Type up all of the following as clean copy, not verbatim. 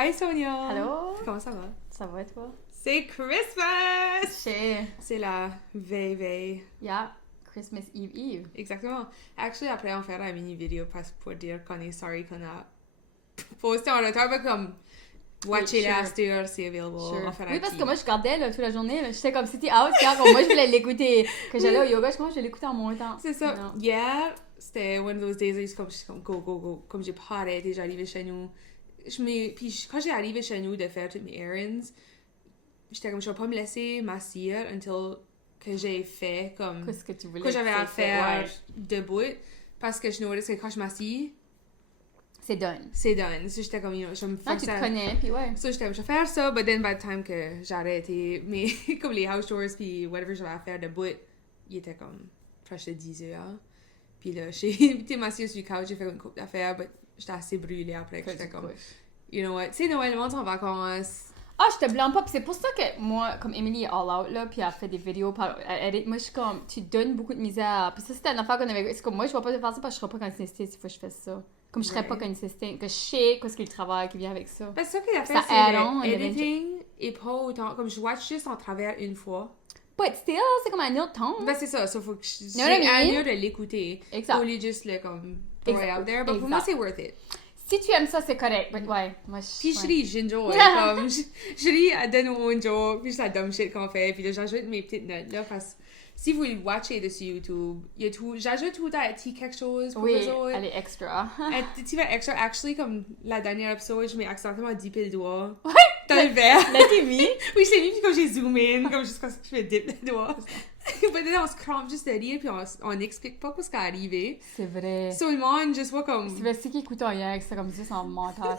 Hi Sonia! Allô? Comment ça va? Ça va, toi? C'est Christmas! C'est... C'est la veille. Yeah, Christmas Eve. Exactement. Actually, après, on fera une mini vidéo pour dire qu'on est sorry qu'on a posté en retard, mais comme, watchez sure. last year, c'est available. Sure. On fera Oui, parce petit. que moi, je regardais là, toute la journée. Là. J'étais comme, c'était out, comme moi, je voulais l'écouter. Que j'allais au yoga, je pense que je l'écoutais en montant. C'est ça. Non. Yeah, c'était one of those days, j'étais comme go. Comme j'ai pas arrêté, j'arrivais chez nous. Quand j'ai arrivé chez nous de faire toutes mes errands, j'étais comme, je vais pas me laisser m'asseoir until que j'ai fait comme Qu'est-ce que tu voulais que j'avais à faire ouais. debout. Parce que je notice que quand je m'assis, C'est done. c'est done. So, j'étais comme, je vais me Non, faire tu ça. te connais, puis ouais. So, j'étais comme, je vais faire ça, but then by the time que j'arrête, mais comme les house chores puis whatever j'avais à faire debout, il était comme proche de 10 heures. Puis là, j'ai m'assis sur le couch, j'ai fait une couple d'affaires, but j'étais assez brûlée après que j'étais comme, you know what, tu sais, Noël, le monde est en vacances. Ah, je te blâme pas, puis c'est pour ça que moi, comme Emily est all out, là, puis elle fait des vidéos, elle edit, moi, je suis comme, tu donnes beaucoup de misère. Puis ça, c'était une affaire qu'on avait, c'est comme, moi, je vais pas te faire ça parce que je serai pas consistante s'il faut que je fasse ça. Comme je serais pas consistante, que je sais qu'est-ce qu'il y a le travail qui vient avec ça. Parce que ça qu'il a fait, Ça c'est add-on, editing et pas autant, comme je watch juste en travers une fois. But still, c'est comme un autre temps. Ben c'est ça, faut que j'ai what I mean? à mieux de l'écouter. Exact. Au lieu de juste le comme throw it Exact. out there. Mais pour moi, c'est worth it. Si tu aimes ça, c'est correct. But ouais, moi, Puis je ris, j'enjoy. Comme, je ris à donner mon joke, puis juste la dumb shit qu'on fait, puis là, j'ajoute mes petites notes là, parce que si vous le watchez dessus YouTube, il y a tout, j'ajoute tout le temps un petit quelque chose pour oui, eux autres. elle est extra. Un petit peu extra, actually, comme la dernière épisode, je m'ai accidentellement dippé le doigt Ouais! dans le verre. L'as-tu mis? Oui, je l'ai mis, puis comme j'ai zoom in, comme juste quand je me dip le doigt. But then on se crampe juste de rire, puis on n'explique pas ce qui est arrivé. C'est vrai. So, le monde, juste voit comme... C'est vrai, c'est qui écoute hier, c'est comme juste en mental.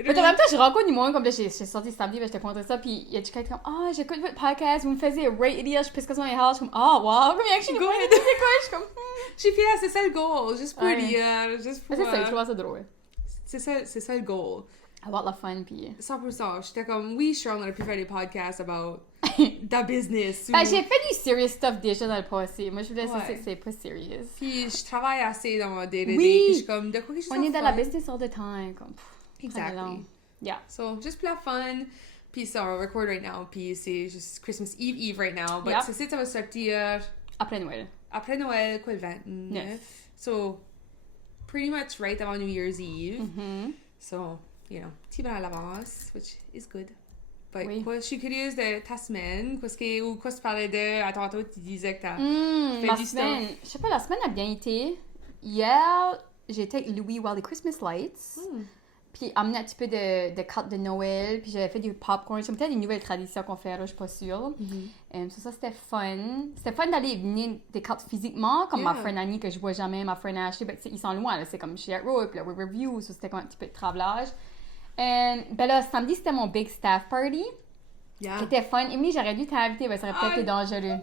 Mais en même temps, je rencontre du monde, comme là, j'ai sorti samedi, j'étais contre ça, puis il y a du quelqu'un comme, ah, j'écoute votre podcast, vous me faisiez rate rire, je pisse que ça dans les halls, je suis comme, ah, wow, comme il y a actually Good. good. C'est quoi, je suis comme, Je suis fière, c'est ça le goal, juste pour Ouais. rire, juste pour... c'est ça, je trouve ça drôle. C'est ça le goal. Avoir la fun, puis... 100%. J'étais comme, oui, sure, on aurait pu faire des podcasts about the business. Ben, j'ai fait du serious stuff déjà dans le passé. Moi, je voulais Ouais. c'est pas serious. Puis je travaille assez dans mon day-to-day, Oui. puis je suis comme, de quoi que je On est dans la business all the time, comme... Exactly. Yeah. So, juste pour la fun. Puis ça, on record right now, puis c'est juste Christmas Eve right now. But Yep. c'est ça va sortir Après Noël. après Noël, quoi, le 29. So, pretty much right avant New Year's Eve. Mm-hmm. So, you know, petit peu à l'avance, which is good. But Oui. quoi, je suis curieuse de ta semaine, quoi tu parlais de, à tantôt, tu disais que t'as fait Ma du semaine, je sais pas, la semaine a bien été. Hier, j'étais avec Louis voir les Christmas lights. Puis amené un petit peu de cartes de Noël. Puis j'avais fait du popcorn. C'est peut-être des nouvelles traditions qu'on fait là, je suis pas sûre. Ça, c'était fun. C'était fun d'aller venir des cartes physiquement, comme ma friend Annie que je vois jamais, ma friend Ashley. Ben, ils sont loin, là. C'est comme chez Road, puis là, Riverview. Ça, c'était comme un petit peu de travelage. Ben là, samedi, c'était mon big staff party. Yeah. C'était fun. Emily, j'aurais dû t'inviter, ben ça aurait peut-être été dangereux.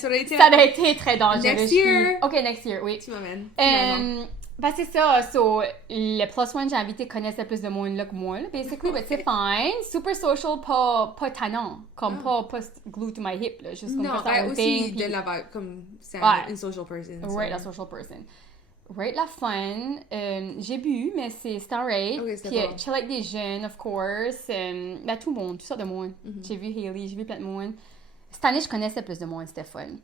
Ça aurait été... Ça aurait été très dangereux. Next year. Ok, next year, oui. Tu m'amènes. finalement. Ben c'est ça, so, le plus one j'ai invité connaissait plus de monde là que moi, là, basically, but c'est fine. Super social, pas tannant, comme pas glued to my hip, là, juste comme Non, ça, ben un aussi thing, de puis- la vibe, comme c'est Ouais. une social person. Right, la social person. Right, la fun. J'ai bu, mais c'était alright. Ok, c'était Puis bon. chill avec des jeunes, of course. Ben, tout le monde, tout sortes de monde. J'ai vu Hailey, j'ai vu plein de monde. Cette année, je connaissais plus de monde, c'était fun.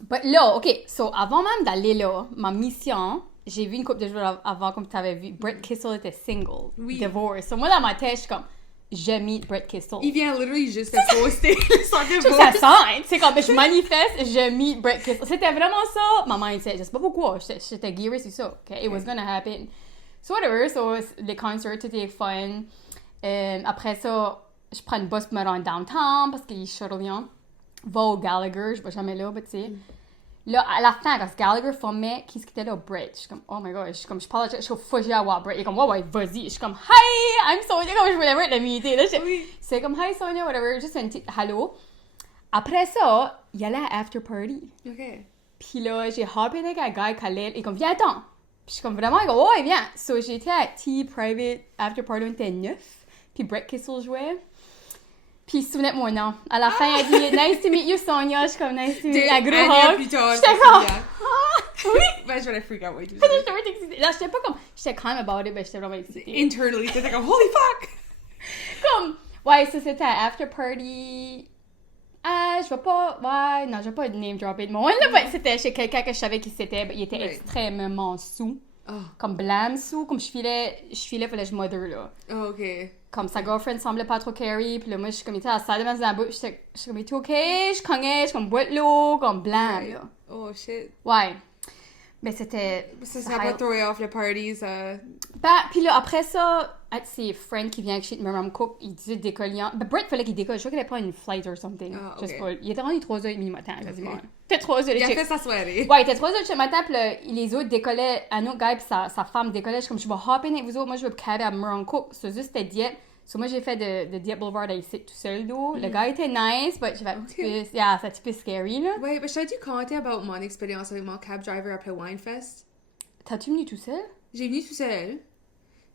But là, ok, so avant même d'aller là, ma mission, j'ai vu une couple de jours avant, comme tu avais vu, Brett Kissel était single, Oui. divorce. So moi, dans ma tête, je suis comme, je meet Brett Kissel. Il vient literally juste de poster son Je trouve divorce. ça sign. C'est comme, je manifeste, je meet Brett Kissel. C'était vraiment ça, ma mindset. Je sais pas pourquoi. J'étais gearée sur ça. Okay? It was gonna happen. So whatever. So, les concerts, tout est fun. Après ça, je prends une bus pour me rendre downtown parce qu'il est Charlian. Va au Gallagher, je vais jamais là, mais tu sais. Là, à la fin, quand Gallagher formait, qui était là? Brett. Je suis comme, oh my god, je parle, je suis fâchée à voir Brett. Il est comme, ouais, vas-y. Je suis comme, hi, I'm Sonia, comme je voulais Brett le meeting. Là, Oui. c'est comme, hi Sonia, whatever, juste un petit hello. Après ça, il y allait à after party. Ok. Puis là, j'ai hoppé avec un gars, Khalil, et comme, viens-t'en. Puis je suis comme, vraiment, il dit, ouais, viens. So, j'étais à T Private after party, on était 9. Puis Brett Kissel jouait. Puis il se souvenait de mon nom. À la fin, il a dit, nice to meet you, Sonia. Je suis comme, nice to meet you. La gros hug. plus tard. J'étais comme, Yeah. oui. Ben, je vais la freak out, ouais. J'étais excitée. Là, j'étais pas comme, j'étais calm about it, mais j'étais vraiment excitée. Internally, t'étais comme, holy fuck! Ouais, ça c'était un after party. Ah, je vais pas. Ouais, non, je vais pas name dropper de mon là, mais c'était chez quelqu'un que je savais qui c'était. Il était extrêmement sous. Oh. Comme blâme sous, comme je filais, fallait que je mother là. Oh, ok. Comme sa girlfriend semblait pas trop carry, puis là, moi, je suis comme, était à la salle de ma bouche, je suis comme, es-tu ok? Je cognais, je suis comme, boîte l'eau, comme blâme, là. Oh, shit. Ouais. Mais c'était. Ça va throw off le party, ça. Ben, puis là, après ça, c'est Frank qui vient chez Maram Cook, il disait décollant. Ben, Brett fallait qu'il décolle. Je crois qu'il allait prendre une flight or something. Ah, Je sais ok. pas. Il était rendu 3h30 du matin, quasiment. C'était 3h. Il a fait sa soirée. Ouais, il était 3h du matin, puis là, les autres décollaient. Un autre gars, puis sa femme décollait. Je suis comme, je vais hop in avec vous autres. Moi, je vais caber à Maram Cook. So, juste, c'était diète. So, moi, j'ai fait de Diet Boulevard à ici tout seul, d'eau. Le gars était nice, mais j'avais un petit peu. Yeah, c'est un petit peu scary, là. Ouais, ben, je t'ai dû compter about mon expérience avec mon cab driver après Winefest. T'as-tu venu tout seul? J'ai venu tout seul.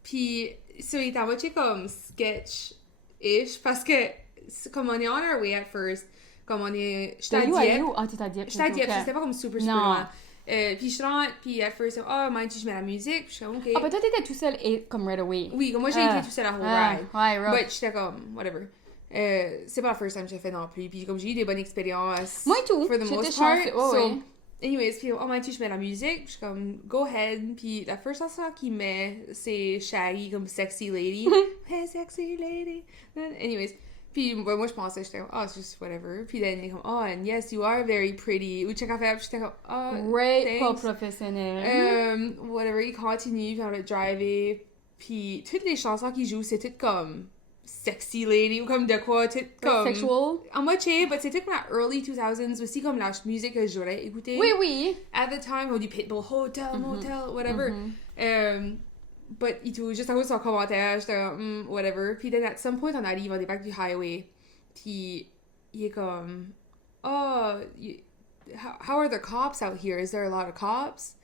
Puis, so, il était à moitié comme sketch-ish. Parce que, comme on est on our way at first, comme on est. J'étais à Dieppe. Ah, t'étais à Dieppe. J'étais à Dieppe, c'était pas comme super loin. Puis je rentre, puis at first, oh, mind you, je mets la musique. Puis je suis comme, ok. Ah, ben toi, t'étais tout seul et comme right away. Oui, comme moi, j'ai été tout seul à whole ride. Ouais, right. But j'étais comme, whatever. C'est pas la first time que j'ai fait non plus. Puis comme j'ai eu des bonnes expériences. Moi et tout. For the J'étais most part. chanceuse. Oh, So, ouais. anyways, puis oh, mind you, je mets la musique. Puis je suis comme, go ahead. Puis la first chanson qu'il met, c'est Shaggy, comme Sexy Lady. Hey, Sexy Lady. Anyways. Puis moi, je pensais, j'étais comme, oh, c'est juste whatever. Puis là, il est comme, oh, and yes, you are very pretty. Ou check affaire, puis j'étais comme, oh, Great, pas thanks. professionnel. Whatever, il continue, puis on va driver. Puis toutes les chansons qu'il joue, c'est toutes comme Sexy Lady, ou comme de quoi, toutes comme... Sexual. En moitié, mais c'était comme la early 2000s, aussi comme la musique que j'aurais écoutée. Oui, oui. At the time, on dit Pitbull, Hotel, Motel, whatever. But et tout, juste à cause de son commentaire, j'étais comme, whatever. Puis then, at some point, on arrive, on débarque du highway. Puis il est comme, oh, how are the cops out here? Is there a lot of cops?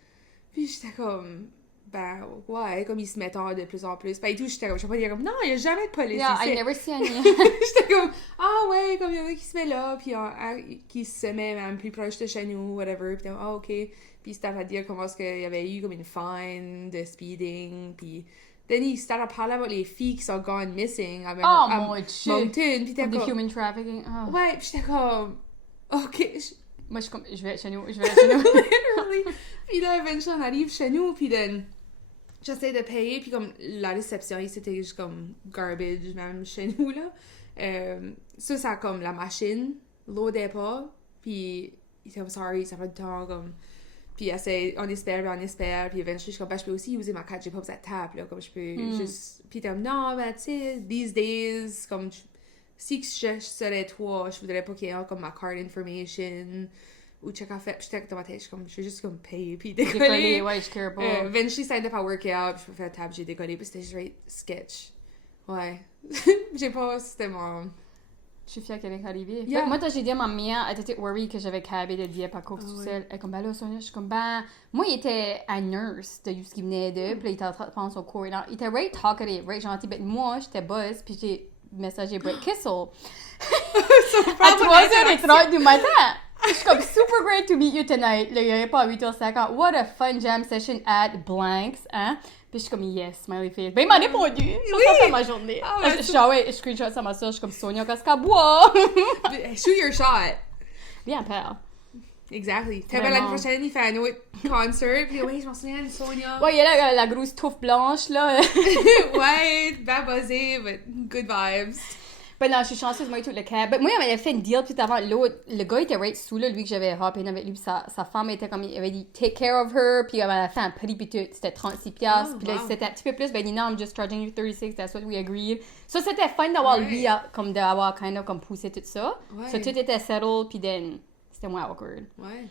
Puis j'étais comme, ben, ouais, comme ils se mettent en de plus en plus. Puis et tout, j'étais comme, je sais pas dire comme, non, il y a jamais de police Yeah, ici. I never see any. J'étais comme, ah ouais, comme il y en a qui se met là, puis qui se met même plus proche de chez nous, whatever. Puis ah, ok. Puis c'était à dire comment est-ce qu'il y avait eu comme une fine de speeding, puis then il s'était à parler avec les filles qui sont gone missing à mon Dieu. Moncton, puis t'es Comme comme, des human trafficking. Oh. ouais, puis j'étais comme, ok, Moi, je vais être chez nous. literally. Puis là, eventually, on arrive chez nous, puis then j'essaie de payer, puis comme la réception, c'était juste comme garbage, même chez nous, là. Ça comme la machine, loadait pas, puis il était comme, sorry, ça prend du temps, comme... Puis on espère, puis eventually, je suis comme, ben, je peux aussi user ma carte, j'ai pas besoin de table, là, comme je peux juste... Puis t'es comme, non, ben, tu sais, these days, comme, si je serais toi, je voudrais pas qu'il y ait comme ma card information, ou check en fait, puis j'étais dans ma tête, je vais juste comme payer, puis décoller. Ouais, je care pas. Eventually, ça ended up à work out, puis je peux faire table, j'ai décollé, puis c'était juste right sketch. Ouais. J'ai pas, c'était mon... Je suis fière qu'elle est arrivée. Yeah. Moi, j'ai dit à ma mère, elle était worried que j'avais cabé de Dieppe à cause tout seul. Elle est comme, ben là, Sonia, je suis comme, ben, moi, il était un nurse de ce qu'il venait de, puis là, il était en train de prendre son cours. Il était right talkative, right gentil, mais moi, j'étais buzz, puis j'ai messagé Brett Kissel. À 3h30 du matin. Je suis comme, super great to meet you tonight. Là, il n'y avait pas à 8h50. What a fun jam session at Blanks, hein? Puis je suis comme, yes, smiley face. Ben, il m'a répondu. Ça ma journée. Je screenshot ça ma soeur. Je suis comme, Sonia, qu'est-ce qu'elle boit? Shoot your shot. Bien, père. Exactly. T'as l'année prochaine, il fait un autre concert. Puis oui, je m'en souviens de Sonia. Ouais, il y a la grosse touffe blanche, là. Ouais, bad buzzé, but good vibes. Ben non, je suis chanceuse, moi et tout, le cab. Ben, moi, il m'avait fait une deal, puis avant, l'autre, le gars était right sous, là, lui que j'avais hop in avec lui, puis sa femme était comme, il avait dit, take care of her, puis elle avait fait un prix, puis tout, c'était 36$, puis là, c'était un petit peu plus, ben, il dit, non, I'm just charging you 36, that's what we agreed. So, c'était fun d'avoir lui, comme d'avoir kind of, comme poussé tout ça. Ouais. So, tout était settled, puis then, c'était moins awkward. Ouais.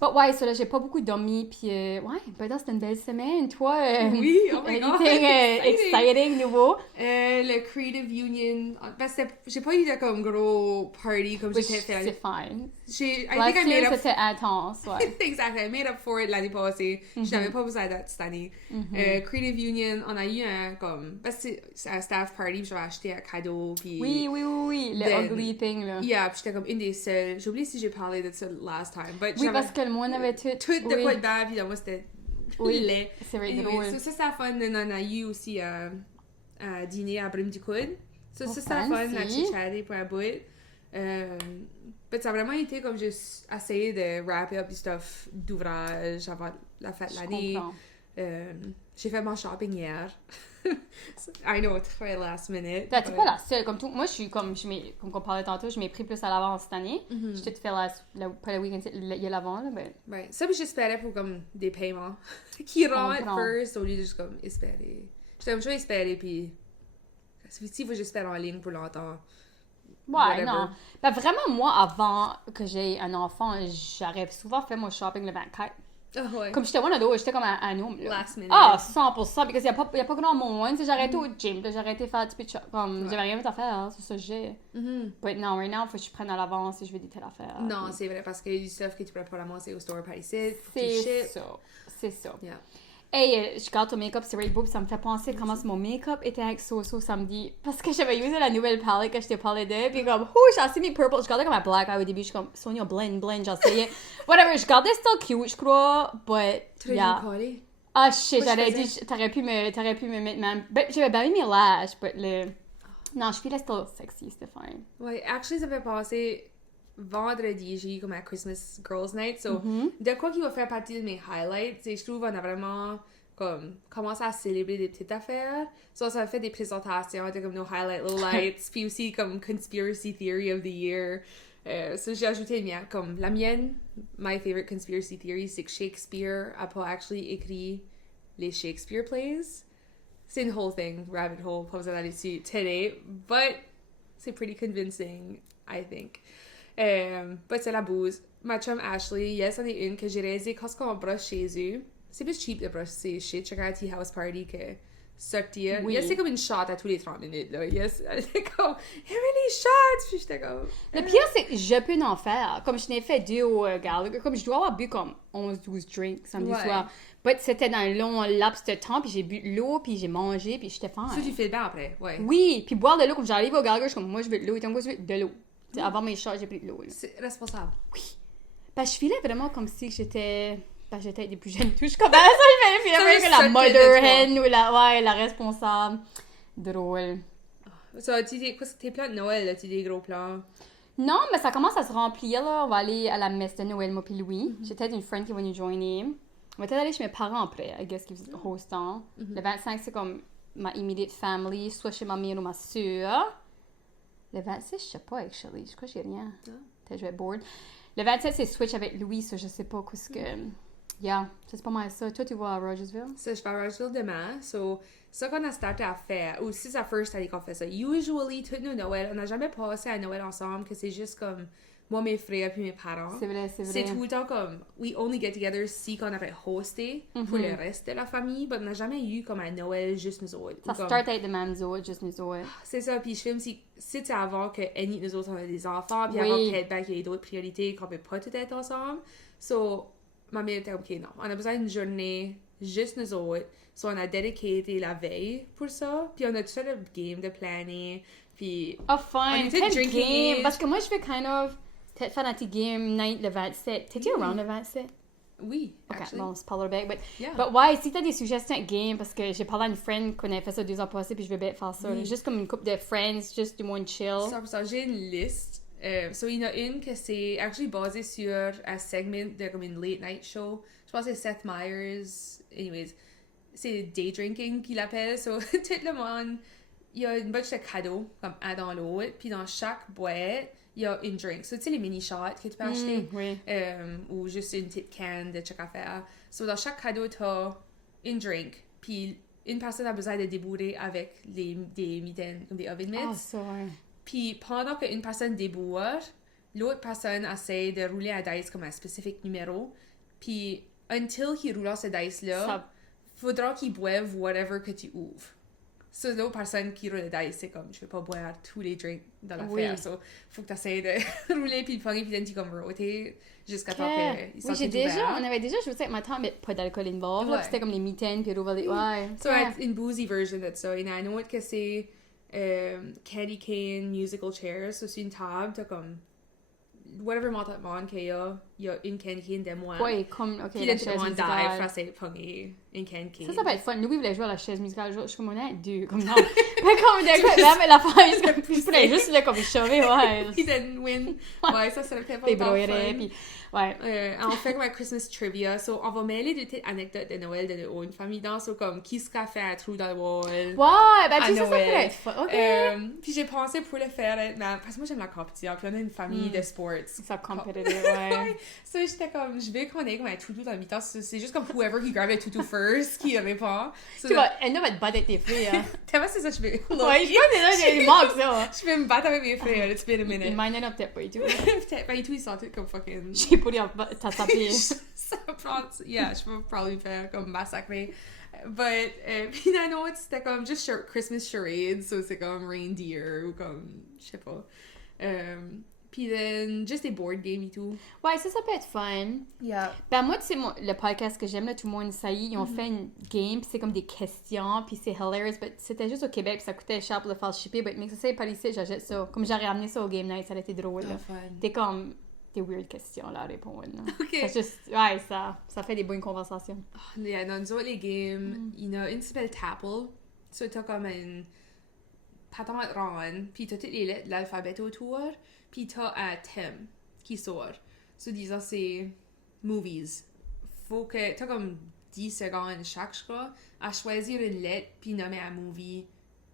But ouais, ça là, j'ai pas beaucoup dormi, puis ouais, ben là, c'était une belle semaine. Toi, oui, oh my god, exciting, nouveau? Le Creative Union, parce que j'ai pas eu de comme gros party comme j'ai fait. C'est fine. I think I made up. C'était intense, ouais. Exactly, I made up for it l'année passée. Je n'avais pas besoin d'être cette année. Creative Union, on a eu un comme, parce que c'est un staff party, puis j'avais acheté un cadeau, puis. Oui, le ugly thing là. Yeah, puis j'étais comme une des seules. J'ai oublié si j'ai parlé de ça last time, but oui, parce que le monde avait tout de quoi dedans, puis moi c'était laid. C'est vrai anyway, drôle. ça c'est fun. On a eu aussi à dîner à Brume du Coude. So, Oh, ça, c'était fun, la fancy. chit-chatter pour un bout. Mais ça a vraiment été comme juste essayer de wrap up du stuff d'ouvrage avant la fête de Je l'année. comprends. J'ai fait mon shopping hier. I know, très last minute. T'es pas la seule. Comme tout, moi, je suis comme, comme on parlait tantôt, je m'ai pris plus à l'avance cette année. Mhm. Je t'ai fait pas le week-end, il y a l'avant, là, mais... Ouais. Ça, puis j'espérais pour comme des paiements qui rentrent comprends. first au lieu de juste comme espérer. J'étais comme, je vais espérer, puis si faut j'espère en ligne pour longtemps. Ouais, Whatever. non. Ben, vraiment, moi, avant que j'aie un enfant, j'aurais souvent fait mon shopping le 24. Ah ouais. Comme j'étais one of those, j'étais comme un homme, là. Last minute. Ah, 100%, parce qu'il y a pas grand monde. J'ai arrêté au gym, j'ai arrêté de faire un petit peu de shop. Comme, Ouais. j'avais rien à faire, hein, c'est ça que j'ai. Mhm. But non, right now, faut que je prenne à l'avance et je vais des telles affaires. Non, c'est vrai, parce qu'il y a du stuff que tu pourrais pas ramasser au store par ici. Faut que tu C'est ships. ça. C'est ça. Yeah. Hey, je garde ton make-up, c'est really beau, puis ça me fait penser comment mon make-up était avec Soso samedi. Parce que j'avais usé la nouvelle palette que je t'ai parlé d'elle, puis comme, j'ai essayé mes purple, je gardais comme un black eye au début, je suis comme, Sonia, blend, j'essayais. Whatever, je gardais still cute, je crois, but, Tu l'as yeah. dû coller. Ah, shit, Moi, je j'aurais faisais- dit, t'aurais pu me mettre même. Ben, j'avais bien mis mes lashes, but le. Non, je filais still sexy, c'était fine. Ouais, actually, ça fait passer vendredi, j'ai eu comme un Christmas Girls Night. So, de quoi qui va faire partie de mes highlights, c'est je trouve on a vraiment comme commencé à célébrer des petites affaires. So, ça fait des présentations de comme nos highlights, lowlights, puis aussi comme Conspiracy Theory of the Year. So, j'ai ajouté le mien. Comme la mienne, my favorite conspiracy theory, c'est que Shakespeare a pas actually écrit les Shakespeare plays. C'est une whole thing, rabbit hole, pas besoin d'aller dessus today, but c'est pretty convincing, I think. But c'est la bouse. Ma chum Ashley, yes, c'en est une que j'ai réalisé quand on brosse chez eux. C'est plus cheap de brosser chez checker un tea house party que sortir. Oui. Yes, c'est comme une shot à tous les 30 minutes, là. Yes, elle était comme, how many shots? Puis j'étais comme... Le pire, c'est que je peux en faire. Comme je n'ai fait 2 au Gallagher, comme je dois avoir bu comme 11-12 drinks samedi Ouais. soir. But c'était dans un long laps de temps, puis j'ai bu de l'eau, puis j'ai mangé, puis j'étais fine. Ça, tu fais bien après, ouais. Oui, puis boire de l'eau, comme j'arrive au Gallagher, je suis comme, moi je veux de l'eau, et donc moi je veux de l'eau. Tu sais, avant mes shots, j'ai pris de l'eau, là. C'est responsable. Ben, je filais vraiment comme si j'étais... Ben, j'étais des plus jeunes touches. Comme ça, je filais Ça vraiment veut que la sortir de mother toi. hen ou la responsable. Drôle. So, quoi, tes plans de Noël, là, tu des gros plans? Non, mais ça commence à se remplir, là. On va aller à la messe de Noël, moi puis Louis. J'ai peut-être une friend qui va nous joiner. On va peut-être aller chez mes parents après, I guess, qui hostent. Le 25, c'est comme ma immediate family, soit chez ma mère ou ma soeur. Le 26, je sais pas, actually. Je crois que j'ai rien. Peut-être je vais être bored. Le 27, c'est Switch avec Louis, ça, je sais pas qu'est-ce que... Yeah, ça, c'est pas mal ça. Toi, tu vas à Rogersville? Ça, je vais à Rogersville demain. So, ça qu'on a starté à faire, ou si c'est la first année qu'on fait ça, usually, toutes nos Noël, on n'a jamais passé à Noël ensemble, que c'est juste comme moi, mes frères, puis mes parents. C'est vrai, c'est vrai. C'est tout le temps comme, we only get together si qu'on avait hosté pour le reste de la famille, mais on n'a jamais eu comme un Noël juste nous autres. Ça Ou comme- start avec de même autres, juste nous autres. C'est ça, puis je filme si c'est avant que any de nous autres on a des enfants, puis Oui. avant qu'il y ait d'autres priorités qu'on peut pas tout être ensemble. So, ma mère était ok, non, on a besoin d'une journée juste nous autres. So, on a dedicated la veille pour ça, puis on a tout fait le game de planer, puis Oh, On fine. était Quel drinking game? age. Parce que moi, je fais kind of... Peut-être faire un petit game night le 27. T'es-tu around le 27? oui, Ok, actually. bon, c'est pas le back. But, Yeah. but ouais, si t'as des suggestions de game, parce que j'ai parlé à une friend qu'on avait fait ça 2 ans passés, puis je veux bien faire ça. Oui. là. Juste comme une couple de friends, juste du monde chill. 100%, j'ai une liste. So, il y en a une que c'est actually basée sur un segment de comme une late night show. Je pense que c'est Seth Meyers. Anyways, c'est day drinking qu'il appelle. So, tout le monde, il y a une bunch de cadeaux, comme un dans l'autre. Puis dans chaque boîte, il y a une drink. So, tu sais, les mini shots que tu peux acheter. Oui. Ou juste une petite canne de chaque affaire. So, dans chaque cadeau, t'as une drink. Puis une personne a besoin de débourrer avec des mitaines, comme des oven mitts. Ah, ça, ouais. Puis pendant qu'une personne débourre, l'autre personne essaie de rouler un dice comme un spécifique numéro. Puis until qu'il roule ce dice-là, Ça- faudra qu'il boive whatever que tu ouvres. So, l'autre personne qui roule le dice, c'est comme, je vais pas boire tous les drinks dans l'affaire. Oui. So, faut que tu essaies de rouler puis de pogner puis tu comme roter jusqu'à temps Ok. qu'ils Oui, sortent on avait déjà joué ça avec ma tante, mais pas d'alcool involved. là, Ouais. puis C'était comme les mitaines, puis rouvrir les... Ouais. So, Ok. une boozy version de ça. Il y en a un autre que c'est Candy Cane Musical Chairs. So, c'est une table, t'as comme whatever montant qu'il y a une Candy Cane de moi. Ouais, comme... Ok, Puis la là, tout le chaise monde dive musicale. face à pogner in Kankakee. Ça peut être fun. Louis voulait jouer à la chaise musicale. Je suis comme, on est à 2. Comme, non. Mais comme, même la femme, je voulais juste, là, comme, chauffer, ouais. He didn't win. Ouais, ça serait peut-être pas Des fun. broyerais, puis, ouais. On fait comme un Christmas trivia. So, on va mêler des petites anecdotes de Noël de notre own famille dans. So, comme, qui sera fait un trou dans le wall. Ouais, ben, à puis ça Noël. pourrait être fun. OK. Puis j'ai pensé pour le faire, parce que moi, j'aime la compétition. Puis on a une famille de sports. Ça competitive, ouais. So, j'étais comme, je veux qu'on ait comme un toutou dans le mi-temps. C'est juste comme whoever qui grab le toutou first qui répond. So, Tu vois, elle va te battre avec tes filles, hein. Tellement c'est ça, je vais. Ouais, je pense que c'est là, il manque ça. Je vais me battre avec mes frères. It's been a Il minute. m'en en a peut-être pas et tout. Peut-être pas et tout, ils sont tous comme fucking. J'ai pas dit, t'as tapé. Ça prend. Yeah, je peux probably faire comme massacrer. But, puis non, c'était comme juste Christmas charades. So c'est comme reindeer ou comme. Je sais pas. Puis then, juste des board games et tout. Ouais, ça peut être fun. Yeah. Ben moi, tu sais, le podcast que j'aime, là, tout le monde, ça y est, ils ont fait une game, puis c'est comme des questions, puis c'est hilarious, mais c'était juste au Québec, puis ça coûtait cher pour le faire shipper, mais que ça, c'est pas ici, j'achète ça. Comme j'aurais ramené ça au game night, ça a été drôle, là. Fun. T'es comme des weird questions, là, à répondre, là. OK. Ça, juste, ouais, ça fait des bonnes conversations. Yeah, dans nous autres, les games, il y en a une qui s'appelle Tapple. So, t'as comme une patente ronde, puis t'as toutes les lettres de l'alphabet autour, puis t'as un thème qui sort. So, disons, c'est movies. Faut que t'as comme 10 secondes chaque, je crois, à choisir une lettre, puis nommer un movie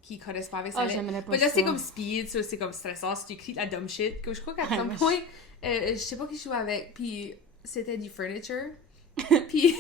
qui correspond avec sa lettre. J'aimerais pas Mais là, ça. c'est comme speed, so, c'est comme stressant si tu écris de la dumb shit. Comme je crois qu'à un moi, point, je sais pas qui jouait avec, puis c'était du furniture. Puis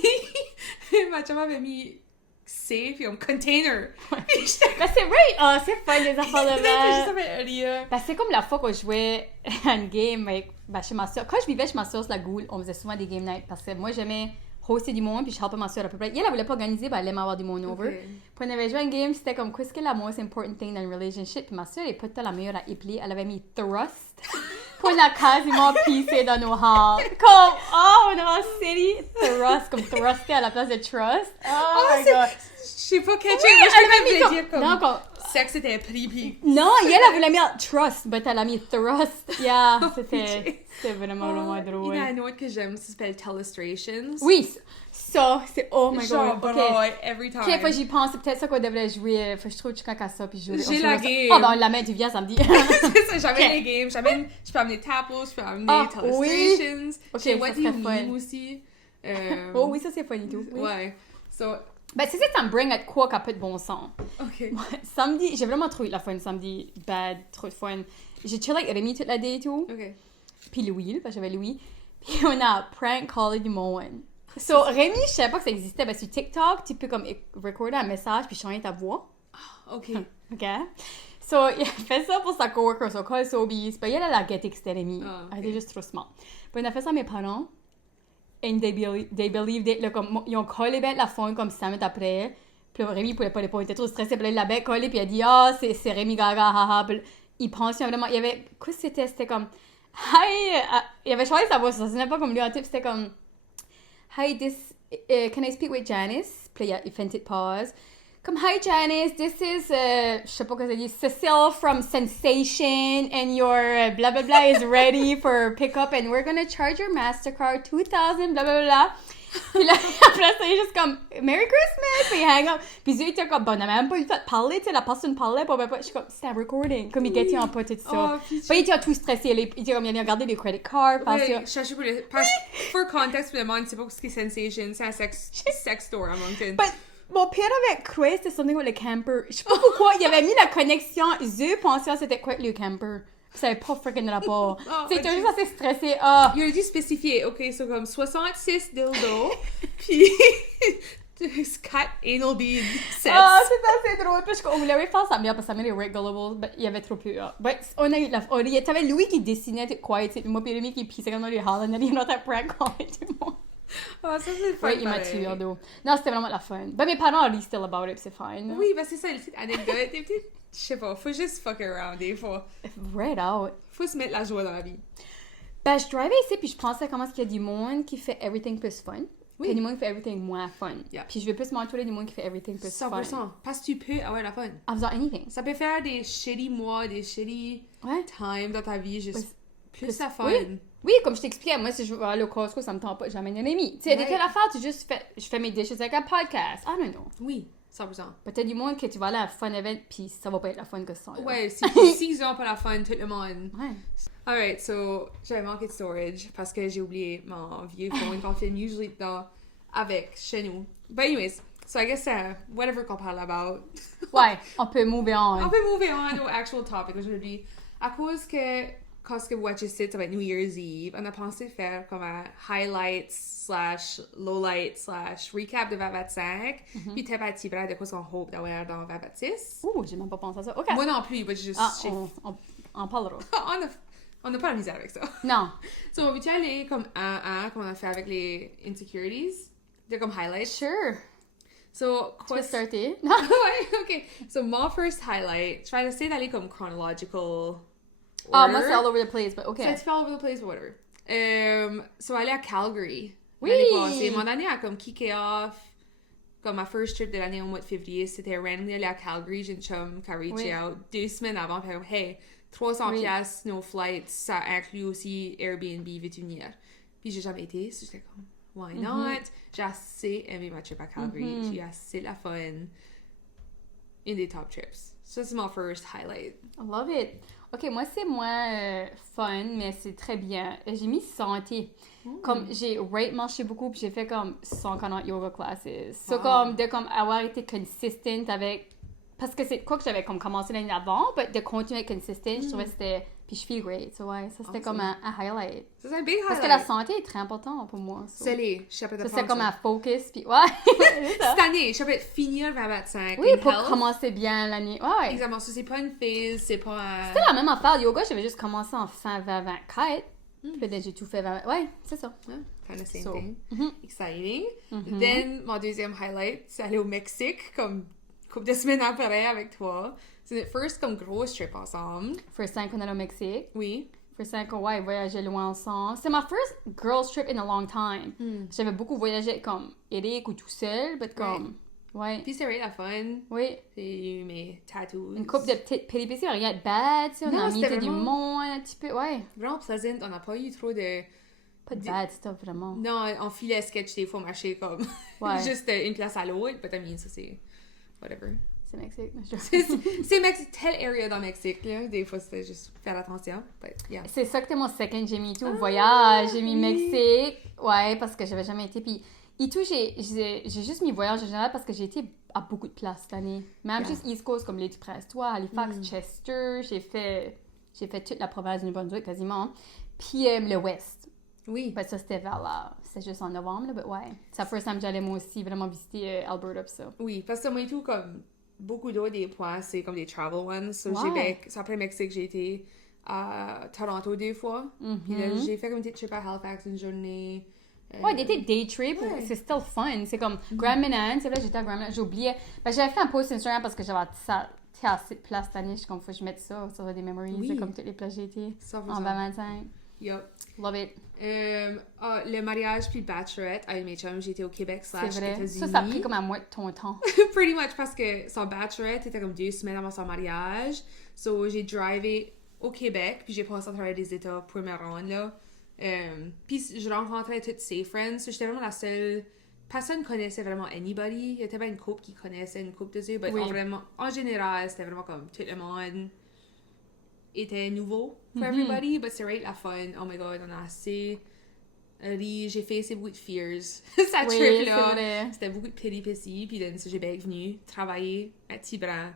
ma chum avait mis safe et comme container. Puis j'étais Ben c'est vrai! Ah, c'est fun, les affaires de juste même. fait rire. Ben c'est comme la fois qu'on jouait à une game avec, ben, chez ma soeur. Quand je vivais chez ma soeur, la Goule, on faisait souvent des game nights parce que moi, j'aimais hoster du monde, puis je helpais ma soeur à peu près. Elle voulait pas organiser, ben elle aimait avoir du monde over. Okay. Puis on avait joué à une game, c'était comme, qu'est-ce que la most important thing dans une relationship? Puis ma soeur est pas la meilleure à épeler, elle avait mis thrust. Puis on a quasiment pissé dans nos halls. Comme, oh, on a city, thrust, comme thruster à la place de trust. Oh my god. Je sais pas catché. Oui, Moi, elle je avait mis voulais dire comme non, comme, sexe était pris, puis non, elle voulait mettre trust, mais elle a mis thrust. Yeah, c'était vraiment drôle. Il y en a un autre que j'aime, ça s'appelle Telestrations. Oui, ça, c'est oh my Genre, god. boy, every time. Ok, fois j'y pense, c'est peut-être ça qu'on devrait jouer. Faut que je trouve du caca ça puis jouer. J'ai la game. Ah, ben on la met, tu viens samedi. C'est ça, j'amène les games. Je peux amener Tapple, je peux amener Telestrations. Ok, J'ai ça What Do serait You fun. Meme aussi. Oh oui, ça c'est funny tout. Oui. Ouais. So, Ben c'est ça, ça me bring à quoi qu'à peu de bon sens. ok. Ouais, samedi, j'ai vraiment trouvé la fun samedi. Bad, trop de fun. J'ai chill avec Rémi toute la day et tout. Ok. Puis Louis, parce que j'avais Louis. Puis on a prank call du monde. So, Rémi, je savais pas que ça existait. Ben, sur TikTok, tu peux comme recorder un message puis changer ta voix. Ok. OK? So, il a fait ça pour sa coworker. So, quand elle s'est obéie, ben, elle a la get que c'était Rémi. Ah, ok. Elle était juste trop smart. Puis on a fait ça à mes parents. And they believed it. Là, comme, ils ont collé bête la phone comme 5 minutes après. Puis là, Rémi pouvait pas répondre. Il était trop stressé. Puis là, il l'a bête collé. Puis il a dit, ah, c'est Rémi Gaga, haha. Puis là, il pensait vraiment. Il y avait. Qu'est-ce que c'était? C'était comme. Hi. Il avait choisi sa voix. Ça sonnait pas comme lui en type. C'était comme. Hi, can I speak with Janice? Puis là, il fait une petite pause. Comme, hi Janice, this is, je sais pas quoi ça dit, Cecile from Sensation, and your blah blah blah is ready for pickup, and we're gonna charge your MasterCard $2,000, blah blah blah. Puis là, après ça, il est juste comme, Merry Christmas! Puis il hang up. Puis il était comme, bon, on n'a même pas eu le temps de parler, tu sais, la personne parlait, pas. Je suis comme, c'est un recording. Comme il guettait en pote et tout ça. Oh, puis Puis il était tout stressé. Il était comme, il a regardé les credit cards. Parce Ouais, que. je cherchais pour le. Parce for context, pour le monde, c'est pas ce qui est Sensation, c'est un sex store à Moncton. But, mon père avait cru c'était something with le camper. Je sais pas pourquoi, il avait mis la connexion. Je pensais que c'était quoi avec le camper. Puis ça avait pas freaking rapport. Oh, Tu sais, j'étais ok. juste assez stressée. Ah. Il aurait dû spécifier, ok, c'est comme 66 dildos, puis 4 anal bead sets. Ah, c'était assez drôle. Puis on voulait faire ça bien parce que ça m'a les regulables. Mais il y avait trop peu. But on a eu la. Il y avait Louis qui dessinait quoi, tu sais. Puis moi, puis Rémi qui pissait comme dans les halls. Et il y a notre prank call et tout le monde. Oh, ça c'est fun. Ouais, immature, d'eau. Non, c'était vraiment la fun. Ben, mes parents are still about it, c'est fine. Oui, ben c'est ça, les petites anecdotes, des petites. Je sais pas, faut juste fuck around des fois. Right out. Faut se mettre la joie dans la vie. Ben, je drivais ici, puis je pensais comment est-ce qu'il y a du monde qui fait everything plus fun. Puis il y a du monde qui fait everything moins fun. Yeah. Puis je veux plus m'entourer du monde qui fait everything plus 100%. fun. Parce que tu peux avoir la fun. En faisant anything. Ça peut faire des shitty mois, des shitty Ouais. times dans ta vie, juste Oui. plus la fun. Oui. Oui, comme je t'expliquais, moi, si je vais aller au Costco, ça me tente pas, j'amène un ami. Tu sais, il y a des telles affaires, je fais mes dishes avec un podcast. I don't know. Oui, 100%. Peut-être du monde que tu vas aller à un fun event, puis ça va pas être la fun que ça. Là. Ouais, si ils ont pas la fun, tout le monde. Ouais. Alright, so, j'avais manqué de storage parce que j'ai oublié mon vieux phone qu'on filme usually dedans avec chez nous. But anyways, so I guess whatever qu'on parle about. Ouais, on peut move on. On peut move on au actual topic aujourd'hui. À cause que quand ce que vous watchez ça va être New Year's Eve, on a pensé faire comme un highlights / lowlights / recap de 2025. Puis t'es pas petit de quoi qu'on hope d'avoir dans 2026. Ouh, j'ai même pas pensé à ça. OK. Moi non plus, mais juste... On parlera. on n'a pas la misère avec ça. Non. So, on veut-tu aller comme comme on a fait avec les insecurities? De comme highlights? Sure. So, Tu peux starter? ouais, ok. So, mon first highlight, je vais essayer d'aller comme chronological Ah, moi, c'est all over the place, but OK. So, it's all over the place, but whatever. So, aller à Calgary. Oui! L'année passée. Mon année a comme kické off. Comme ma first trip de l'année au mois de février, c'était randomly aller à Calgary. J'ai une chum qui a reached out 2 semaines avant. Puis hey, 300 piastres, nos flights, ça inclut aussi Airbnb, veux-tu venir? Puis j'ai jamais été. So, j'étais comme, why not? J'ai assez aimé ma trip à Calgary. J'ai assez la fun. Une des top trips. Ça, c'est mon first highlight. I love it. OK, moi, c'est moins fun, mais c'est très bien. J'ai mis santé. Comme, j'ai marché beaucoup, puis j'ai fait comme 140 yoga classes. So, comme, de comme avoir été consistent avec... Parce que c'est quoi que j'avais comme commencé l'année d'avant, mais de continuer à être consistent, je trouvais que c'était... Puis je feel great, so ouais, ça c'était comme un highlight. Ça, c'est un big highlight. Parce que la santé est très importante pour moi. So. C'est les, je sais pas de Ça, c'est comme un focus, puis ouais. Cette année, je sais pas, finir 2025. Oui, pour commencer bien l'année. Ouais. Exactement, ça c'est pas une phase, c'est pas un... C'était la même affaire, le yoga, j'avais juste commencé en fin 2024. Puis là, j'ai tout fait 20... Ouais, c'est ça. Yeah, kind of same So, thing. Exciting. Then, mon deuxième highlight, c'est aller au Mexique, comme couple de semaines après avec toi. C'est notre first comme grosse trip ensemble. First time qu'on allait au Mexique. Oui. First time qu'on voyageait loin ensemble. C'est ma first girls trip in a long time. J'avais beaucoup voyagé comme Eric ou tout seul, mais comme... Ouais. Puis c'est vrai, la fun. Oui. J'ai eu mes tattoos. Une couple de petites péripéties, rien de bad, tu sais. On Non, a mis c'était du vraiment- monde, un petit peu, ouais. Vraiment pleasant. On n'a pas eu trop de... Pas de bad stuff, vraiment. Non, on filait sketch des fois, marcher comme... Ouais. juste une place à l'autre. But I mean, ça c'est... Whatever. C'est Mexique. C'est Mexique, telle area dans le Mexique, là. Des fois, c'était juste faire attention. But, yeah. C'est ça que c'était mon second, j'ai mis tout. Voyage, j'ai mis Mexique. Ouais, parce que j'avais jamais été. Puis, et tout, j'ai juste mis voyage en général parce que j'ai été à beaucoup de places cette année. Même juste East Coast, comme Lady Presse-toi, Halifax, Chester. J'ai fait toute la province du Nouveau-Brunswick quasiment. Puis, le West. Oui. Ben, ça, c'était vers là. C'est juste en novembre, là. Mais ouais. C'est la first time que j'allais moi aussi vraiment visiter Alberta, pis ça. Oui, parce que moi et tout, comme beaucoup d'autres des points, c'est comme des travel ones. So, Ouais. après Mexique, j'ai été à Toronto 2 fois. Puis là, j'ai fait comme une petite trip à Halifax une journée. Ouais, des day trip, ouais. c'est still fun. C'est comme Grand Manan, c'est vrai, j'étais à Grand Manan, j'oubliais. Ben, j'avais fait un post Instagram parce que j'avais assez de place cette année, je suis comme, faut que je mette ça sur des memories, Oui. c'est comme toutes les plages j'ai été 100%. en 2025. Yup. Love it. Le mariage puis bachelorette avec mes chums, j'étais au Québec / C'est vrai. États-Unis. Ça a pris comme à moitié de ton temps. Pretty much parce que son bachelorette était comme 2 semaines avant son mariage. So, j'ai drivé au Québec, puis j'ai passé à travers des États pour me rendre là. Puis je rencontrais toutes ses friends. So, j'étais vraiment la seule... Personne connaissait vraiment anybody. Il y avait pas une couple qui connaissait une couple de eux. Mais en général, c'était vraiment comme tout le monde était nouveau for everybody. But c'est right, la fun. Oh my god, on a assez ri. J'ai fait beaucoup de fears. Cette trip-là. C'était beaucoup de péripéties. Puis then, j'ai bien venu travailler à Tibran.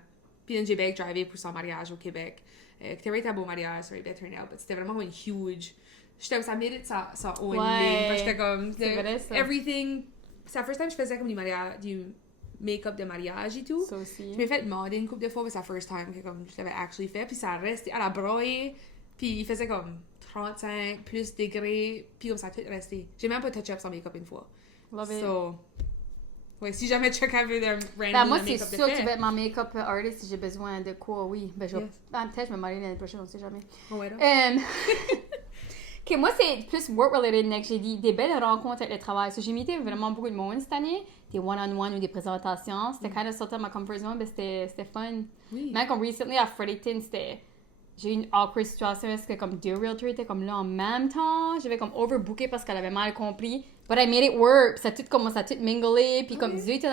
Puis then, j'ai bien drivé pour son mariage au Québec. C'était vraiment un beau mariage, ça aurait bien turn out. But c'était vraiment une huge... J'étais comme ça mérite sa own name. J'étais comme... Everything... C'est la first time que je faisais comme du make-up de mariage et tout. Ça aussi. Je m'ai fait demander une couple de fois, mais c'est la first time que comme, je l'avais actually fait. Puis ça restait à la broye. Puis il faisait comme 35 plus degrés. Puis comme ça a tout resté. J'ai même pas touch-up sans make-up une fois. Love it. So... Ouais, si jamais Chuck avait de random Ben, moi, c'est make-up de sûr que fait. tu vas être mon make-up artist si j'ai besoin de quoi, oui. Ben, je vais... Yes. Ben, peut-être je vais m'aller l'année prochaine, on sait jamais. Oh, ouais, là. OK, moi, c'est plus work-related, que j'ai dit des belles rencontres avec le travail. So, j'ai imité vraiment beaucoup de monde cette année, des one-on-one ou des présentations. C'était kind of sorti de ma comfort zone, mais c'était fun. Oui. Même comme recently à Fredericton, c'était j'ai eu une awkward situation parce que comme 2 realtors étaient comme là en même temps. J'avais comme overbooké parce qu'elle avait mal compris. But I made it work. Puis ça a tout commencé à tout mingler. Puis comme 2 étaient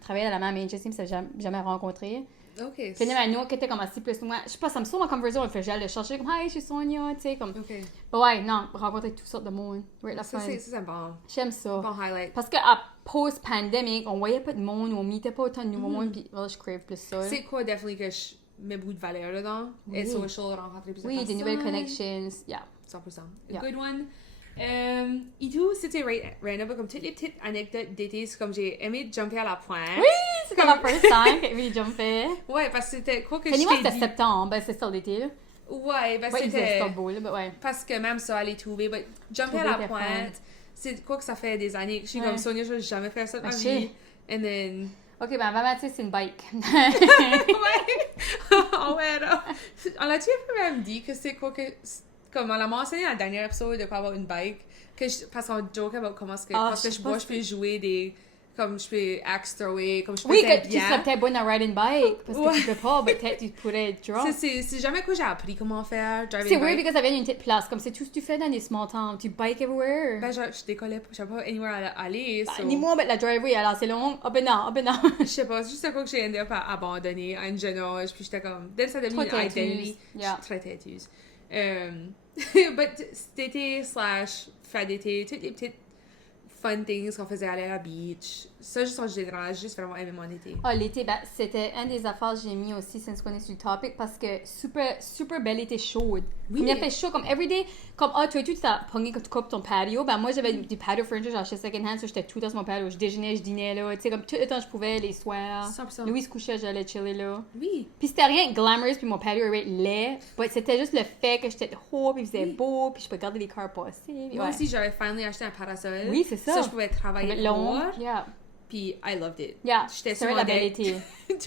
travaillaient dans la même agency, mais ça jamais rencontré. OK. Puis il y avait un autre qui était comme assis plus loin. Je sais pas, ça me sauve ma conversion. Elle fait j'allais le chercher comme hi, je suis Sonia, tu sais comme. OK. Ouais, non, rencontrer toutes sortes de monde. Ouais, la Ça, fun. c'est bon. J'aime ça. Bon highlight. Parce qu'à post-pandemic, on voyait pas de monde, on mettait pas autant de nouveaux monde, puis je crave plus ça. C'est quoi, definitely, que je mets beaucoup de valeur dedans? Oui. Et social, rencontrer plus de Oui, personnes. des nouvelles connections, yeah. 100%. A Yeah. good one. Et tout, c'était random, comme toutes les petites anecdotes d'été, c'est comme j'ai aimé jumper à la pointe. Oui, c'était la first time que we jumpé. Ouais, parce que c'était quoi que Anyway, je t'ai c'était dit. septembre, ben c'est ça l'été, là. Ouais, ben Ouais, il faisait c'était... pas beau, là, mais ouais. Parce que même ça, aller trouver, but jumper à Trouver la tes pointe, c'est quoi que ça fait des années que je suis Ouais. comme Sonia, je vais jamais faire ça de ma Ah, vie. And then... Ok, ben avant Mathis, c'est une bike. Ouais! Oh, ouais, là. On l'a-tu même dit que c'est quoi que... Comme on l'a mentionné dans le dernier épisode de quoi avoir une bike, parce qu'on joke about comment est-ce que Ah, quand je sais je pas bois, si- je peux jouer des... Comme je peux axe thrower, comme je peux Oui, être que tu serais bien. peut-être bonne à ride une bike, parce que Ouais. tu peux pas, mais peut-être tu pourrais drop. C'est jamais quoi j'ai appris comment faire, driving C'est bike. weird parce que ça vient d'une petite place, comme c'est tout ce que tu fais dans des small towns, tu bike everywhere. Ben, je décollais, je savais pas anywhere à aller, so... Ni moi, mais la driveway, alors c'est long, up and down, up and down. Je sais pas, c'est juste quoi que j'ai endé up à abandonner à une jeune âge, puis j'étais comme... Dès que ça a devenu Trop une têteuse. identity, Yeah. je suis très têteuse. But cet été slash fin d'été, toutes les petites fun things qu'on faisait aller à la beach, ça juste en général, j'ai juste vraiment aimé mon été. Ah, l'été, ben, c'était un des affaires que j'ai mis aussi, since qu'on est sur le topic, parce que super belle été chaude. Oui. Comme il a fait chaud, comme everyday, comme, toi et tout, tu t'as pogné quand tu coupes ton patio, ben moi j'avais du patio furniture, j'ai acheté second hand, so j'étais tout dans mon patio, je déjeunais, je dînais là, tu sais, comme tout le temps que je pouvais, les soirs. 100%. Louis se couchait, j'allais chiller là. Oui. Puis c'était rien de glamorous, puis mon patio était laid, but c'était juste le fait que j'étais haut, puis il faisait Oui. beau, puis je pouvais regarder les cars passer. puis Moi ouais. aussi, j'avais finally acheté un parasol. Oui, c'est ça. Ça, je pouvais travailler Avec long, dehors, yeah. puis I loved it. Yeah, J'étais c'est sur la mon belle deck. été.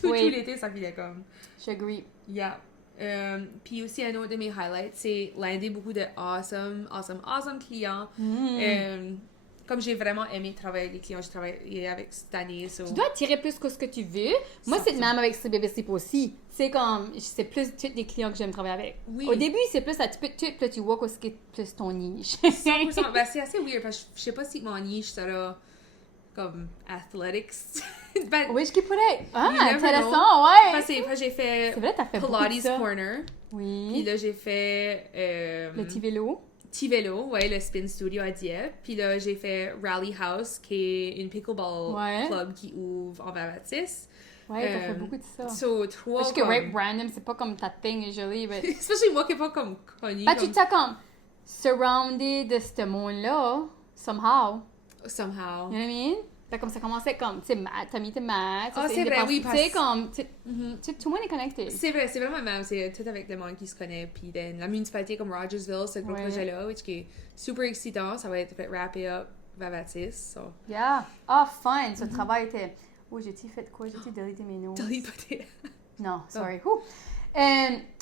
tout Oui. l'été, ça filait comme... J'agree. Yeah. Puis aussi, un autre de mes highlights, c'est lander beaucoup de awesome clients. Comme j'ai vraiment aimé travailler avec les clients que j'ai travaillé avec cette année. So... Tu dois attirer plus que ce que tu veux. Moi, c'est de même avec ce bébé Sleep aussi. C'est comme, c'est plus tous des clients que j'aime travailler avec. Oui. Au début, c'est plus, tu peux tout, puis là, tu vois qu'est-ce qui est plus ton niche. 100%. Ben, c'est assez weird parce que je sais pas si mon niche sera comme athletics. Ben, Which qui pourrait. Ah, You never intéressant, ouais. parce que j'ai fait C'est vrai, t'as fait beaucoup de Pilates ça. Corner. Puis Oui. là, j'ai fait Le petit vélo. Petit vélo, ouais, le Spin Studio à Dieppe. Puis là, j'ai fait Rally House, qui est une pickleball Ouais. club qui ouvre en Baptiste. Ouais, t'as fait beaucoup de ça. So, trois Parce que, comme... ouais, random, c'est pas comme ta thing usually, but... Especially moi qui est pas comme connue. Ben, tu comme... t'as comme surrounded de ce monde-là, somehow. Somehow. You know what I mean? Fait comme ça commençait comme, tu sais, maths, t'as mis tes maths. Ah, c'est vrai, oui, Tu sais, comme, tu Mhm. sais, tout le monde est connecté. C'est vrai, c'est vraiment même. C'est tout avec le monde qui se connaît. Puis then, la municipalité comme Rogersville, ce gros Ouais. projet-là, which qui est super excitant. Ça va être fait wrappé up vers Baptiste. So, Yeah. Ah, fun. Ce travail était... Oh, j'ai-tu fait quoi? J'ai-tu délité mes notes? delete peut-être. Non, sorry. Ouh.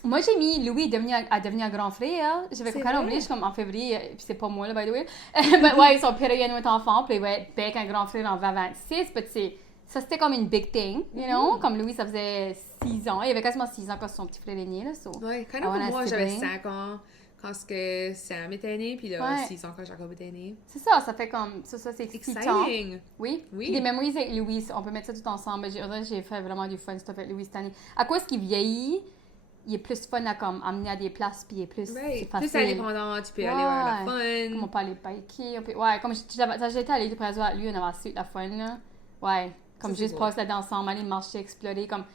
Moi, j'ai mis Louis à devenir un grand frère. J'avais C'est quand vrai? oublié, je suis comme en février, puis c'est pas moi, là, by the way. Mais ouais, son père a un enfant, puis il va être avec un grand frère en 2026. Puis ça, c'était comme une big thing, you know? Comme Louis, ça faisait 6 ans. Il avait quasiment 6 ans quand son petit frère est né, là. So. Ouais, quand I même wanna moi, j'avais sibling. 5 ans quand ce que Sam était né. Puis là, Ouais. 6 ans quand Jacob était né. C'est ça fait comme... Ça c'est excitant. Exciting! Oui. Oui. Puis les memories avec Louis, on peut mettre ça tout ensemble. J'ai fait vraiment du fun stuff avec Louis cette année. À cause qu'il vieillit, il est plus fun à comme amener à des places, puis il est plus Right. c'est facile. Plus indépendant, tu peux aller vers la Comme on fun. peut aller biker, on peut... Ouais, comme j'étais allée du présent avec lui, on avait su la fun, là. Ouais, comme Ça, c'est juste beau. passer là-dedans ensemble, aller marcher, explorer, comme...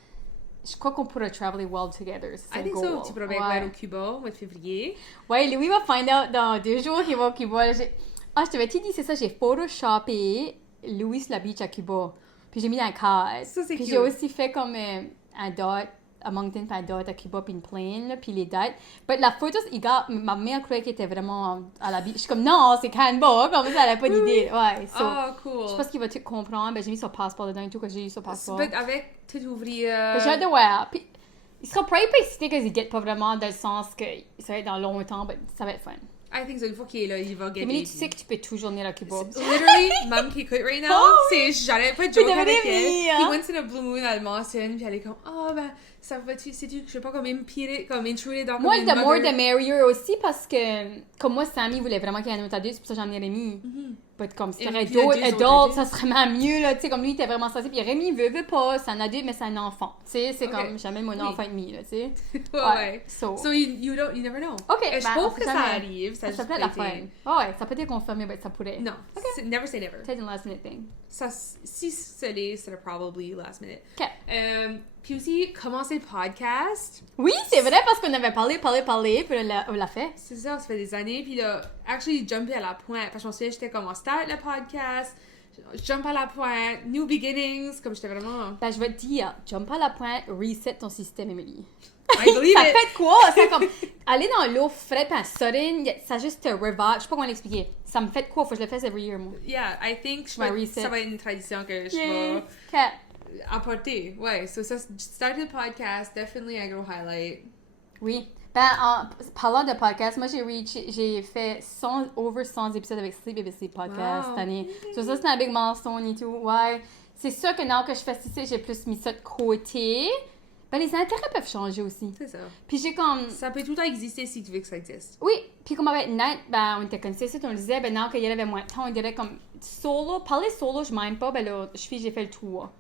Je crois qu'on pourrait traveler well together, c'est I le think goal. so. Tu pourrais ouais. aller au Cuba au mois de février. Ouais, Louis va find out dans 2 jours, il va au Cuba. Je t'avais-tu dit, c'est ça, j'ai photoshopé Louis sur la beach à Cuba. Puis j'ai mis dans un cadre. Ça, c'est Puis cute. j'ai aussi fait comme un dot à Moncton, puis un dot à Cuba, puis une plane, là, puis les dates. Mais la photo, ma mère croyait qu'elle était vraiment à la beach. Je suis comme, non, c'est Canberra, comme ça, elle n'a pas d'idée. Ouais, so, Oh, cool. je pense qu'il va tout comprendre. Ben, j'ai mis son passeport dedans et tout, que j'ai eu son passeport. But avec tout ouvrir. Fait que j'ai hâte de voir. Puis, il sera probablement pas excité qu'ils ne guettent pas vraiment dans le sens que ça va être dans longtemps, mais ça va être fun. I think so. Une fois qu'il est là, il va Emily, gagner. tu sais que tu peux toujours venir à Cuba. Literally, maman qui écoute right now, Oh, c'est j'arrête pas de joke avec elle. venir, Puis hein? once in a blue moon, elle mentionne, puis elle est comme, ben, ça va-tu, sais-tu, je sais pas, comme intruder dans Moi, comme the une more mother- the merrier aussi parce que, comme moi, Sammy voulait vraiment qu'il y ait un autre adulte, c'est pour ça que j'ai emmené Rémi. But comme si Et t'aurais puis, d'autres il y a deux adultes, autres ça serait même mieux, là. Tu sais, comme lui, il était vraiment stressé. Puis Rémi, veut pas, c'est un adulte, mais c'est un enfant. Tu sais, c'est Ok. comme jamais mon Oui. enfant et demi, là, tu sais. Ouais. So, So you never know. OK, Et je ben, trouve on que sait ça jamais. arrive, ça a ça juste peut être la pas fin. été... Ouais, ça peut être confirmé, mais ça pourrait. Non, never say never. Peut-être une last minute thing. Ça, si c'est l'est, c'est probably last minute. OK. Puis aussi, commencer le podcast. Oui, c'est vrai parce qu'on avait parlé, puis on l'a fait. C'est ça fait des années. Puis là, actually, jumper à la pointe. Parce que je me souviens, j'étais comme, on start le podcast. Jump à la pointe. New beginnings. Comme j'étais vraiment... Ben, je vais te dire, jump à la pointe, reset ton système, Emily. I believe Ça it. fait quoi? C'est comme aller dans l'eau fraîche pis sudden, ça juste te revive. Je sais pas comment l'expliquer. Ça me fait quoi? Faut que je le fasse every year, moi. Yeah, I think Je vais reset. ça va être une tradition que je Yeah. vais Okay. apporter. Ouais, so ça, start le podcast. Definitely a gros highlight. Oui. Ben, en parlant de podcast, moi, j'ai fait over 100 épisodes avec Sleep Baby Sleep podcast Wow. cette année. So, ça, c'est un big milestone et tout. Ouais. C'est sûr que now que je fais ça, j'ai plus mis ça de côté. Ben, les intérêts peuvent changer aussi. C'est ça. Puis j'ai comme... Ça peut tout le temps exister si tu veux que ça existe. Oui, puis comme avec Nat, ben, on était connectés, on le disait, ben, now qu'il y avait moins de temps, on dirait comme solo, parler solo, je m'aime pas, ben là, j'ai fait le tour.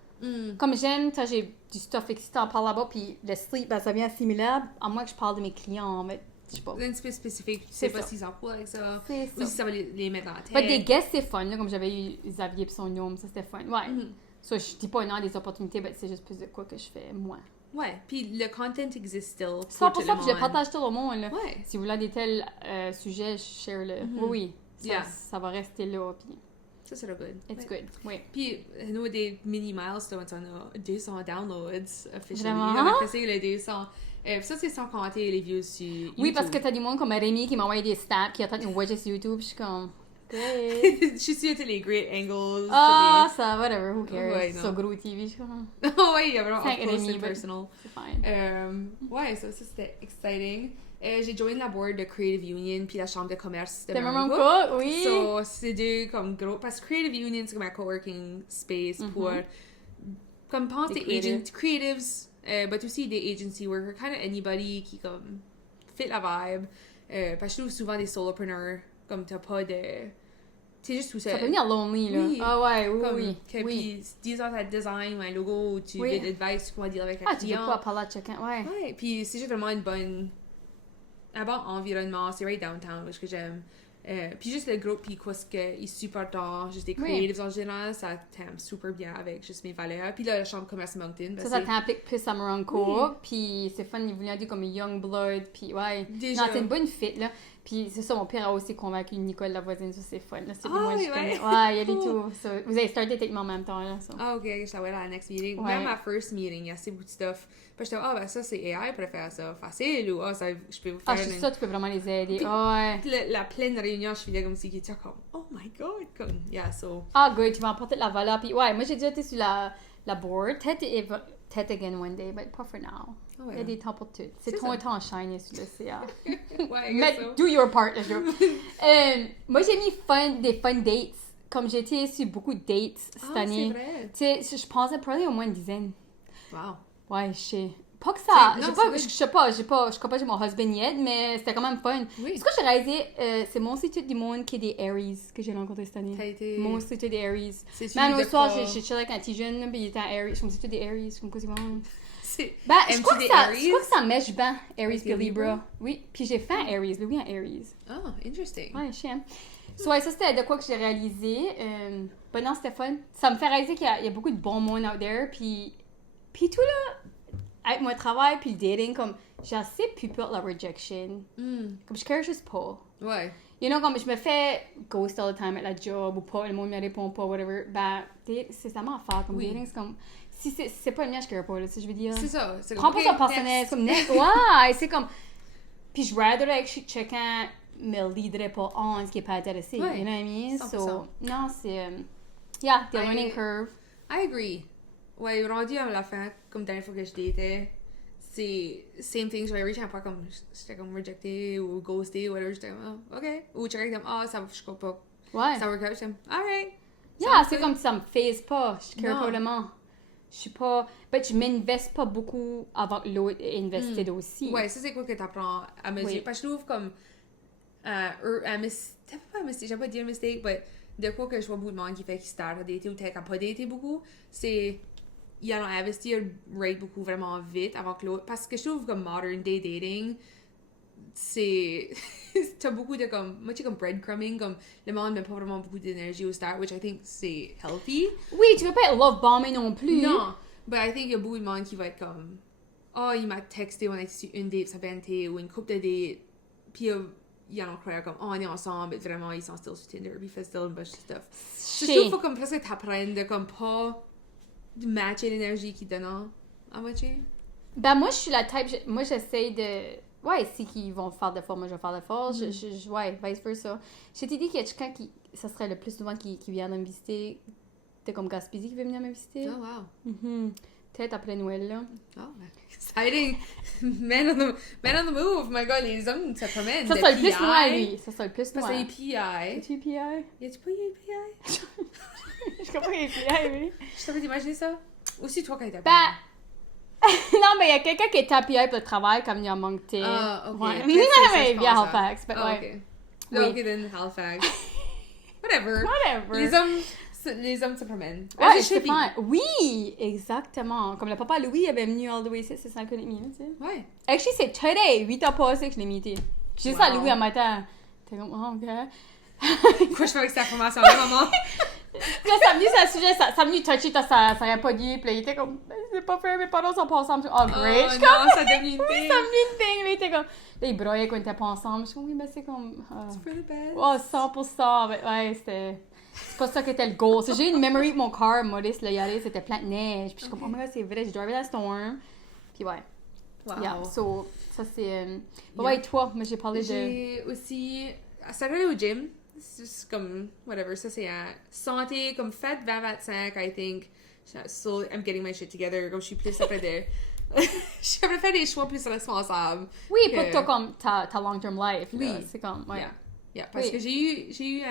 Comme j'aime, j'ai du stuff excitant par là-bas, puis le sleep, ben, ça vient similaire, à moins que je parle de mes clients, mais je sais pas. Un petit peu spécifique. Tu C'est sais pas ça. s'ils en cool avec ça. C'est Ou ça. si ça va les mettre dans la tête. Ben, des guests, c'est fun, là, comme j'avais eu Xavier et son gnome, ça c'était fun. Ouais. So, je dis pas non des opportunités, ben, c'est juste plus de quoi que je fais, moi. Ouais, puis le content existe still. 100%, pour tout le puis je monde. partage tout le monde, là. Ouais. Si vous voulez des tels sujets, share-le. Oui, ça, Yeah. ça va rester là, puis Ça, c'est good. it's Ouais. good. Oui. Puis, nous, des mini milestones, on a 200 downloads officially. Vraiment? On a fait les 200. Puis ça, c'est sans compter les views sur YouTube. Oui, parce que t'as du monde comme Rémi qui m'a envoyé des snaps, qui a fait une watch sur YouTube, je suis comme... Great. Je suis sûre que les great angles. Ah, ça, whatever, who cares? Ouais, non. So gros TV, je suis comme... Oh, ouais, il y a vraiment Cinq up close ennemis, and but- personal. C'est fine. Ouais, ça c'était exciting. J'ai joined la board de Creative Union puis la chambre de commerce de T'as même Marengo. quoi? Oui! So, c'est deux comme gros. Parce que Creative Union, c'est comme un coworking space pour. Comme pense Des des agents, creatives, but aussi des agency workers, kind of anybody qui comme fit la vibe. Parce que je trouve souvent des solopreneurs, comme t'as pas de. C'est juste tout Ça seul. peut venir lonely, là. Oui. Ah ouais, oui, Comme, oui. que, Oui. Puis, disons, t'as design ou un logo ou tu Oui. veux de l'advice sur comment dire avec un Ah, tu veux client. pas parler à chacun, ouais. Ouais, puis c'est juste vraiment un bon environnement, c'est right downtown, ce que j'aime. Puis juste le groupe, puis quoi, ce qu'il est super tard, juste des Oui. creatives en général, ça t'aime super bien avec juste mes valeurs. Puis là, la chambre commerce Moncton, ben, Ça t'implique plus à Moronco, Oui. puis c'est fun, il voulait dire comme Young Blood, puis ouais. Déjà. Non, c'est une bonne fit, là. Puis c'est ça, mon père a aussi convaincu Nicole, la voisine, ça c'est fun, là. C'est Ah, moi, oui, je connais. ouais. Ouais, il y a des Cool. tout. So, vous avez starté techniquement en même temps, là. So. Ah, ok, je t'envoie à la next meeting. Ouais. Même ma first meeting, il y a assez beaucoup de stuff. Puis j'étais, ben ça, c'est AI pour faire ça facile, ou ça, je peux vous faire Ah, je suis sûre que tu peux vraiment les aider. Puis- Ah, ouais. La pleine réunion, je faisais comme si qui était comme, oh my god, comme, yeah, so. Ah, good, tu vas apporter de la valeur. Puis ouais, moi j'ai déjà été sur la board. Peut-être again one day, but pas for now. Ah Il y a ouais. des temps pour tout. C'est C'est ton ça. temps shiny sur le CA. Ouais, I Mais guess so. do your part, là, je veux. Moi j'ai mis des fun dates. Comme j'ai été sur beaucoup de dates cette Ah, année. c'est vrai. Tu sais, je pensais probablement au moins une dizaine. Wow. Ouais, je sais. Pas que ça. C'est- non, J'ai pas, c'est je sais pas, je crois pas que j'ai mon husband yet, mais c'était quand même fun. Oui. Ce que j'ai réalisé, c'est mon site du monde qui est des Aries que j'ai rencontré cette année. T'as été. Mon site des Aries. C'est-tu Man, de au soir, quoi? j'ai chillé avec un petit jeune, là, puis il était à Aries. Je me suis dit, des Aries, comme quoi c'est bon. C'est. Ben, je Aimes-tu crois, que des ça, Aries? je crois que ça mèche bien, Aries Avec puis les Libra. Libra? Oui, puis j'ai fait un Aries, lui, un Aries. Oh, interesting. Ouais, je sais. So, ouais, ça, c'était de quoi que j'ai réalisé. Ben non, c'était fun. Ça me fait réaliser qu'il y a beaucoup de bons monde out there, puis tout là, avec mon travail, puis le dating, comme, j'ai assez pu peur de la rejection. Comme, je care juste pas. Ouais. You know, comme je me fais ghost all the time à la job ou pas, le monde me répond pas, whatever. Ben, c'est ça ma affaire. Comme Oui. dating, c'est comme. Si c'est pas le mien, je care pas, là, si je veux dire. C'est ça. C'est Prends comme, pas ok, ça personnel. next. C'est comme next. Ouais, c'est comme. Puis je rather like chacun me leaderait pas en ce qui est pas intéressé. Ouais, You know what I mean? 100%. So, non, c'est. Yeah, the I- learning curve. I agree. Ouais, rendu à la fin, comme dernière fois que je datais, c'est same thing, j'avais reach à un point comme j'étais comme rejecté ou ghosté ou whatever, j'étais comme ok, ou checker comme ça je crois pas, Ouais. ça work out, j'étais comme alright. Yeah, c'est comme ça me phase pas. Je care Non. pas vraiment. Je suis pas. Je m'investe pas beaucoup avant que l'autre est invested aussi. Ouais, ça c'est quoi que t'apprends à mesurer. Oui. Parce que je trouve comme t'as pas un mistake, j'ai pas dit un mistake, mais de quoi que je vois beaucoup de monde qui fait qui start à dater ou qui a pas daté beaucoup, c'est ils allont investir rate beaucoup vraiment vite avant que l'autre. Parce que je trouve comme modern day dating, c'est t'as beaucoup de comme moi tu comme breadcrumbing, comme le monde met pas vraiment beaucoup d'énergie au start, which I think c'est healthy. Oui, tu veux pas être love bombing non plus. Non, but I think il y a beaucoup de monde qui va être comme il m'a texté, on a été sur une date, ça fait ou une couple de dates, puis ils en croient comme on est ensemble, mais vraiment ils sont still sur Tinder, puis ils font still une bunch of stuff. So, je trouve qu'il faut comme presque t'apprendre de comme pas de matcher l'énergie qu'ils donnent à moitié. Ben moi, je suis la type, moi j'essaie de... Ouais, si qu'ils vont faire d'efforts, moi je vais faire d'efforts. Ouais, vice versa. J'ai dit qu'il y a quelqu'un qui... Ça serait le plus souvent qui vient me visiter. T'es comme Gaspésie qui veut venir me visiter. Oh wow. Peut-être après Noël, là. Oh, exciting. Man on the move. My God, les hommes se promènent. Ça serait le plus moi, lui. Ça serait le plus Parce moi. que API. As-tu PI? Y a-tu pas API? Je comprends les PI, oui. Je t'avais imaginé ça? Aussi toi quand t'étais Ben... non, mais il y a quelqu'un qui est tapé pour le travail comme il a manqué. Ah, ok. Ouais. Peut-être c'est ça, Mais je via pense, Halifax, mais Ah, ouais. ok. Oui. Ok, then Halifax. Whatever. Whatever. Les hommes se promènent. Ouais, je Stéphane. Oui, exactement. Comme le papa Louis avait venu all the way ici, c'est 5 minutes, tu sais. Ouais. Actually, c'est today, 8 heures passées que je l'ai mité. J'ai dit ça à Louis un matin. T'es comme, oh, ok. Quoi je fais avec cette information-là, maman? Puis là, ça a venu sur le sujet, ça a venu toucher, ça aurait pas dit. Puis là, il était comme, c'est pas fait, mes parents sont pas ensemble. Oh, great. Oh non, ça devient une Oui, thing. ça a venu une thing. Là, il était comme, là, il broyait quand on était pas ensemble. Je suis comme, oui, mais c'est comme. It's for the best. Oh, 100%. Mais ouais, c'était. C'est pas ça qui était le goal. C'est j'ai une memory de mon car, Maurice, là, y aller, c'était plein de neige. Puis je suis comme, oh my god, c'est vrai, je drive la storm. Puis ouais. Wow. Yeah, so, ça c'est. Ouais, toi, moi j'ai parlé de. J'ai aussi. Ça allait au gym. C'est juste comme, whatever, ça c'est santé, comme faites 20-25, I think. So, I'm getting my shit together. Comme je suis plus après de. Je suis après faire des choix plus responsables. Oui, que... pour toi, comme ta long-term life. Oui. Là, c'est comme, ouais. Yeah, parce que j'ai eu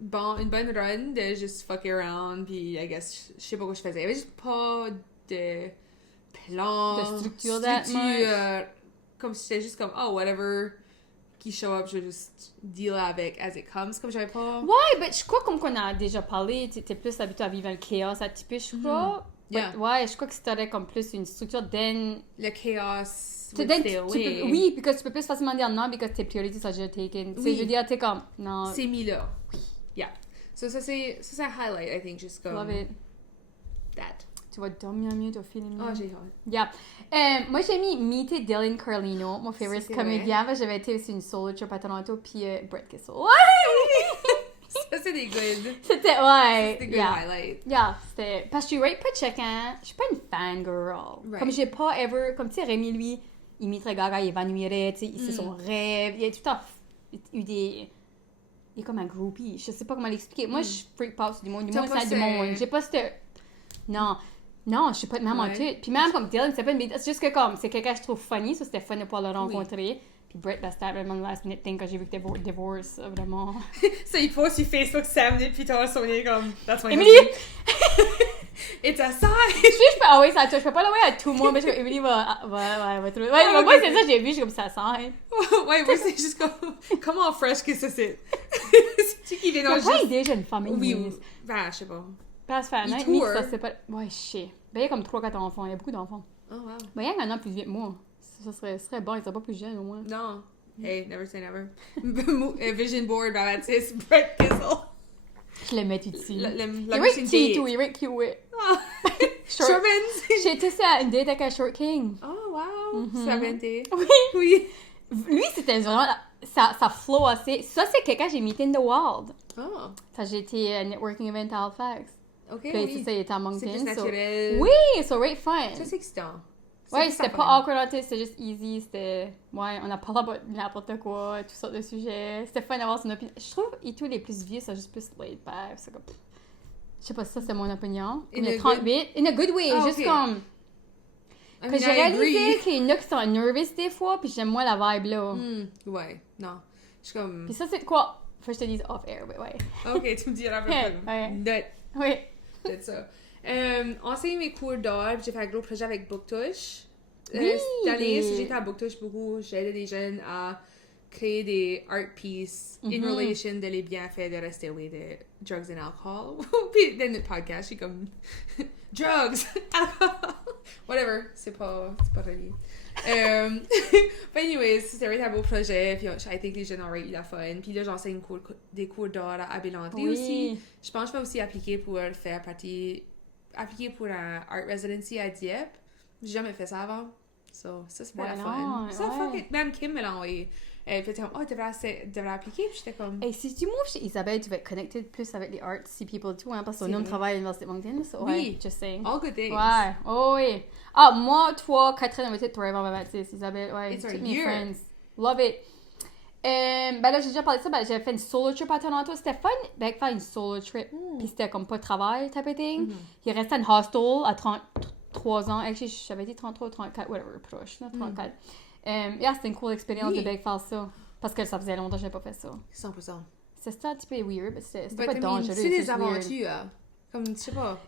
une bonne run de juste fuck around, puis I guess, je sais pas quoi je faisais. Il y avait juste pas de plan. De structure that much. Comme si c'était juste comme, oh, whatever. Qui show up, je vais juste deal avec as it comes, comme j'avais pas... Ouais, mais je crois comme qu'on a déjà parlé, t'es plus habitué à vivre le chaos atypique, je crois. Yeah. Ouais, je crois que si t'aurais comme plus une structure, then... Le chaos Tu would then, stay tu away. peux, oui, parce que tu peux plus facilement dire non, parce que tes priorités sont déjà taken. Tu sais, Oui. je veux dire, t'es comme, non. C'est mis là. Oui. Yeah. So ça c'est un highlight, I think, juste comme... Love it. That. Tu vas dormir mieux, tu vas filer mieux. Oh, j'ai hâte. Yeah. Moi, j'ai mis Meet Dylan Carlino, mon favorite C'est comédien. J'avais été aussi une solo trip à Toronto, puis Brett Kissel. Ouais! Ça, c'est des good. C'était, ouais. C'est des good Yeah. highlights. Yeah, c'était. Parce que je suis right pas checkant. Je suis pas une fangirl. Right. Comme j'ai pas ever. Comme tu sais, Rémi, lui, il imiterait Gaga, il évanouirait, tu sais, c'est son rêve. Il a tout le temps eu des. Il est comme un groupie. Je sais pas comment l'expliquer. Moi, je freak pas sur du monde. Du T'as monde, pas c'est du ce- monde. J'ai pas cette. Non. Non, je suis pas de même en Ouais. tout. Puis même comme Dylan, c'est pas une bêtise. C'est juste que comme, c'est quelqu'un que je trouve funny, ça c'était fun de pouvoir le rencontrer. Puis Brett, ben, c'était vraiment le last minute thing quand j'ai vu que t'es divorce, vraiment. Ça, il poste sur Facebook 5 minutes, puis t'as sonné comme... That's my Emily! husband. It's a sign! Je peux always ça, je peux pas l'envoyer à tout le monde, mais je suis comme, Emily va trouver. Ouais, Ah, moi ok. c'est ça, j'ai vu, je suis comme ça sent. Ouais, moi, c'est juste comme... Comment fresh que ça, c'est? C'est-tu qui vient J'ai dans pas juste... idée, j'ai une femme Oui, Emily. ben, je sais pas. Pas se faire, Il non, tourne. Emily, ça c'est pas. Ouais, je sais. Ben, il y a comme 3-4 enfants, il y a beaucoup d'enfants. Oh, wow. Ben, il y a un an plus vieux que moi. Ça serait bon, il serait pas plus jeune au moins. Non. Hey, never say never. Vision board, Baptiste, Brett Kissel. Je le mets ici. La Il est machine right petit date. tout, il est right cute, ouais. Oh. Short. Sherman's. J'ai été à une date avec un Short King. Oh, wow. Ça a été. Oui. Oui. Lui, c'était vraiment. Ça flow assez. Ça, c'est quelqu'un que j'ai meet in the wild. Oh, Ça, j'ai été à un networking event à Halifax. ok, Puis, oui. c'est ça, il était à C'est Moncton. plus so- naturel. Oui, so right fun. Ça, c'est excitant. Ouais, C'est c'était ça, pas fun. awkward, c'était juste easy, c'était... Ouais, on a parlé de n'importe quoi, toutes sortes de sujets. C'était fun d'avoir son opinion. Je trouve que tous les plus vieux, c'est juste plus laid back. C'est comme... Je sais pas, ça c'est mon opinion. In Il y a a 38, in a good way, Ah, juste ok. comme... I Que mean, j'ai I agree. réalisé qu'il y en a qui sont nervous des fois, puis j'aime moins la vibe là. Ouais, non. Je suis comme... Puis ça, c'est de quoi? Faut que je te dise off-air, mais ouais. Ok, tu me dis après. Ouais. Net. Oui. C'est ça. Enseigner mes cours d'art, j'ai fait un gros projet avec Booktouch. Oui, Cette année, des- j'étais à Booktouch beaucoup. J'aidais des jeunes à créer des art pieces in relation de les bienfaits de rester away de drugs and alcohol. Puis dans notre podcast, je suis comme drugs, alcohol, whatever. C'est pas relié. But anyways, c'était vraiment un beau projet. Puis I think les jeunes auraient eu la fun. Puis là, j'enseigne des cours d'art à Abel-André aussi. Je pense que je vais aussi appliquer pour faire appliquer pour un art residency à Dieppe. J'ai jamais fait ça avant. So, ça, c'est pas la fun. Ça, fuck it. Même Kim me l'a envoyé. Puis elle était comme, oh, tu devrais appliquer. Puis j'étais comme... Et si tu moves chez Isabelle, tu vas être connecté plus avec les artsy people et tout, hein, parce que C'est nous, on vrai. travaille à l'Université de Moncton. So, Oui. ouais, just saying. All good things. Ouais, oh oui. Ah, moi, toi, Catherine, on était Thrive en Baptiste, Isabelle, ouais, It's our toutes mes year. friends. Love it. Ben là, j'ai déjà parlé de ça, ben j'avais fait une solo trip à Toronto. C'était fun, ben, faire une solo trip. Puis c'était comme pas de travail, type of thing. Il restait une hostel à 33 ans. Actually, j'avais dit 33 ou 34, whatever, proche, là, 34. Yeah, c'était une cool expérience Oui. de big faire ça. Parce que ça faisait longtemps que j'avais pas fait ça. 100%. C'était un petit peu weird, mais c'était But, pas I mean, dangereux. c'est juste des weird. aventures. Comme, je sais pas.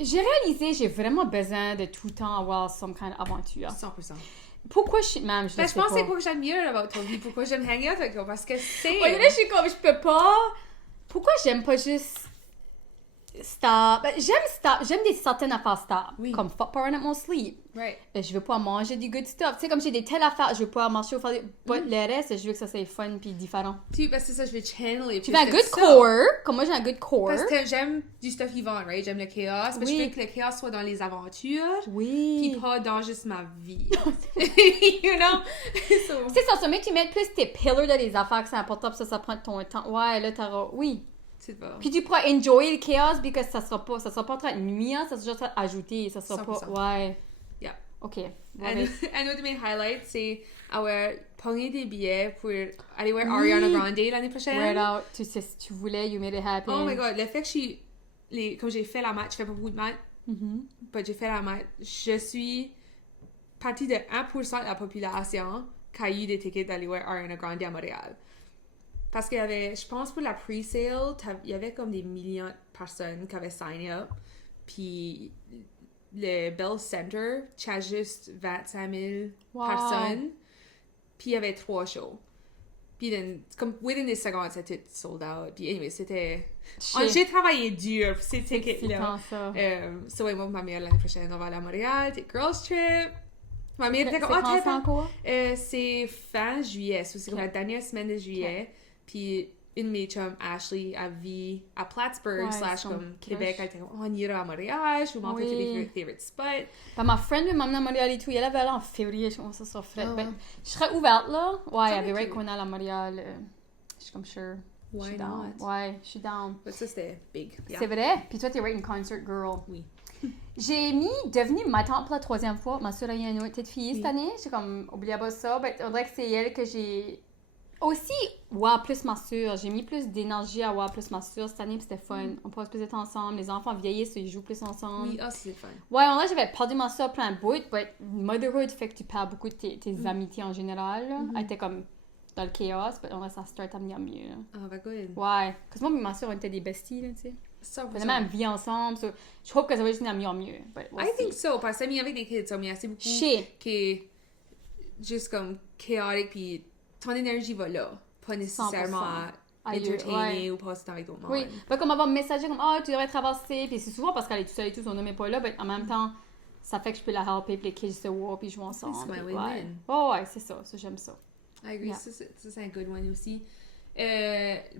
J'ai réalisé j'ai vraiment besoin de tout le temps avoir some kind of aventure. 100%. Pourquoi je suis même, je Ben, le je sais pense que c'est pas. quoi que j'aime mieux about ton vie. Pourquoi j'aime hang out avec toi. Parce que c'est... Ouais, là, je suis comme, je peux pas. Pourquoi j'aime pas juste stop? Ben, j'aime des certaines affaires stop. Oui. Comme fuck power at mon sleep. Right. Je veux pas manger du good stuff. Tu sais, comme j'ai des telles affaires, je veux pas marcher ou faire des. But le reste, je veux que ça soit fun puis différent. Tu, parce que ça, je vais channeler. Tu plus fais un de good ça. core. Comme moi, j'ai un good core. Parce que j'aime du stuff vivant, right? J'aime le chaos. Mais Oui. je veux que le chaos soit dans les aventures. Oui. Puis pas dans juste ma vie. You know? So, C'est ça, mais tu mets plus tes pillars de les affaires que c'est important, puis ça prend ton temps. Ouais, là, t'auras. Oui. c'est pas... Puis tu pourras enjoy le chaos, parce que ça sera pas en train de nuire, ça sera juste ajouter, ça sera 100%. pas. Ouais. Yeah. Ok. Un autre de mes highlights, c'est avoir pogné des billets pour aller voir Ariana Grande l'année prochaine. Right out. Tu sais, si tu voulais, you made it happen. Oh my god, le fait que comme j'ai fait la maths, je fais pas beaucoup de maths, mais j'ai fait la maths, je suis partie de 1% de la population qui a eu des tickets d'aller voir Ariana Grande à Montréal. Parce qu'il y avait, je pense pour la pre-sale, il y avait comme des millions de personnes qui avaient signé up. Puis le Bell Center, tu as juste 25 000 personnes. Puis il y avait 3 shows. Puis comme within des secondes, c'était tout sold out. Puis anyway, c'était... J'ai travaillé dur pour ces tickets-là. ça. So ouais, moi, ma mère, l'année prochaine, on va aller à Montréal, c'est girls trip. Ma mère était comme, C'est quand ça encore? c'est fin juillet, so c'est comme la dernière semaine de juillet. Puis une de mes chums, Ashley, elle vit à Plattsburgh, Ouais, / son comme crush. Québec. Elle était comme, on ira à Montréal, je vous montre tous les favorite spots. Ben, ma friend m'a emmené à Montréal et tout. Elle avait là en février, je pense que ça sera frais. Oh, Ben, wow. je serais ouverte là. Ouais, Ça il y avait va right être qu'on a à Montréal. Je suis comme sure. Je Why suis down. not? Ouais, je suis down. But ça, c'était big. Yeah. C'est vrai? Puis toi, t'es right une concert girl. Oui. J'ai devenu ma tante pour la 3e fois. Ma soeur a eu une autre petite fille cette année. J'ai comme oublié pas ça. Ben, on dirait que c'est elle que j'ai aussi plus ma soeur. J'ai mis plus d'énergie à plus ma soeur cette année, puis c'était fun. On passe plus de temps ensemble. Les enfants vieillissent, ils jouent plus ensemble. Oui, c'est fun. Ouais, en vrai, j'avais perdu ma soeur plein de bout, mais motherhood fait que tu perds beaucoup de tes amitiés en général. Là. Elle était comme dans le chaos, mais on va ça start à venir mieux. Là. Ah, ben good. Ouais, parce que moi et ma soeur, on était des besties, là, tu sais. 100%. On a même vie ensemble, so, je trouve que ça va juste venir mieux. But we'll I see. think so, parce que avec des kids, il y a assez beaucoup Shit. qui est juste comme chaotique, puis ton énergie va là. Pas nécessairement à Ailleurs, entertainer ou passer du temps avec d'autres monde. Oui, ben, comme avoir messagé comme tu devrais traverser, puis c'est souvent parce qu'elle est toute seule et tout, son homme est pas là, mais en même temps, ça fait que je peux la helper, puis les kids se voient, puis jouent ensemble. C'est un puis win-win. ouais. Oh, ouais, c'est ça, j'aime ça. I agree. Yeah. Ça, c'est un good one aussi.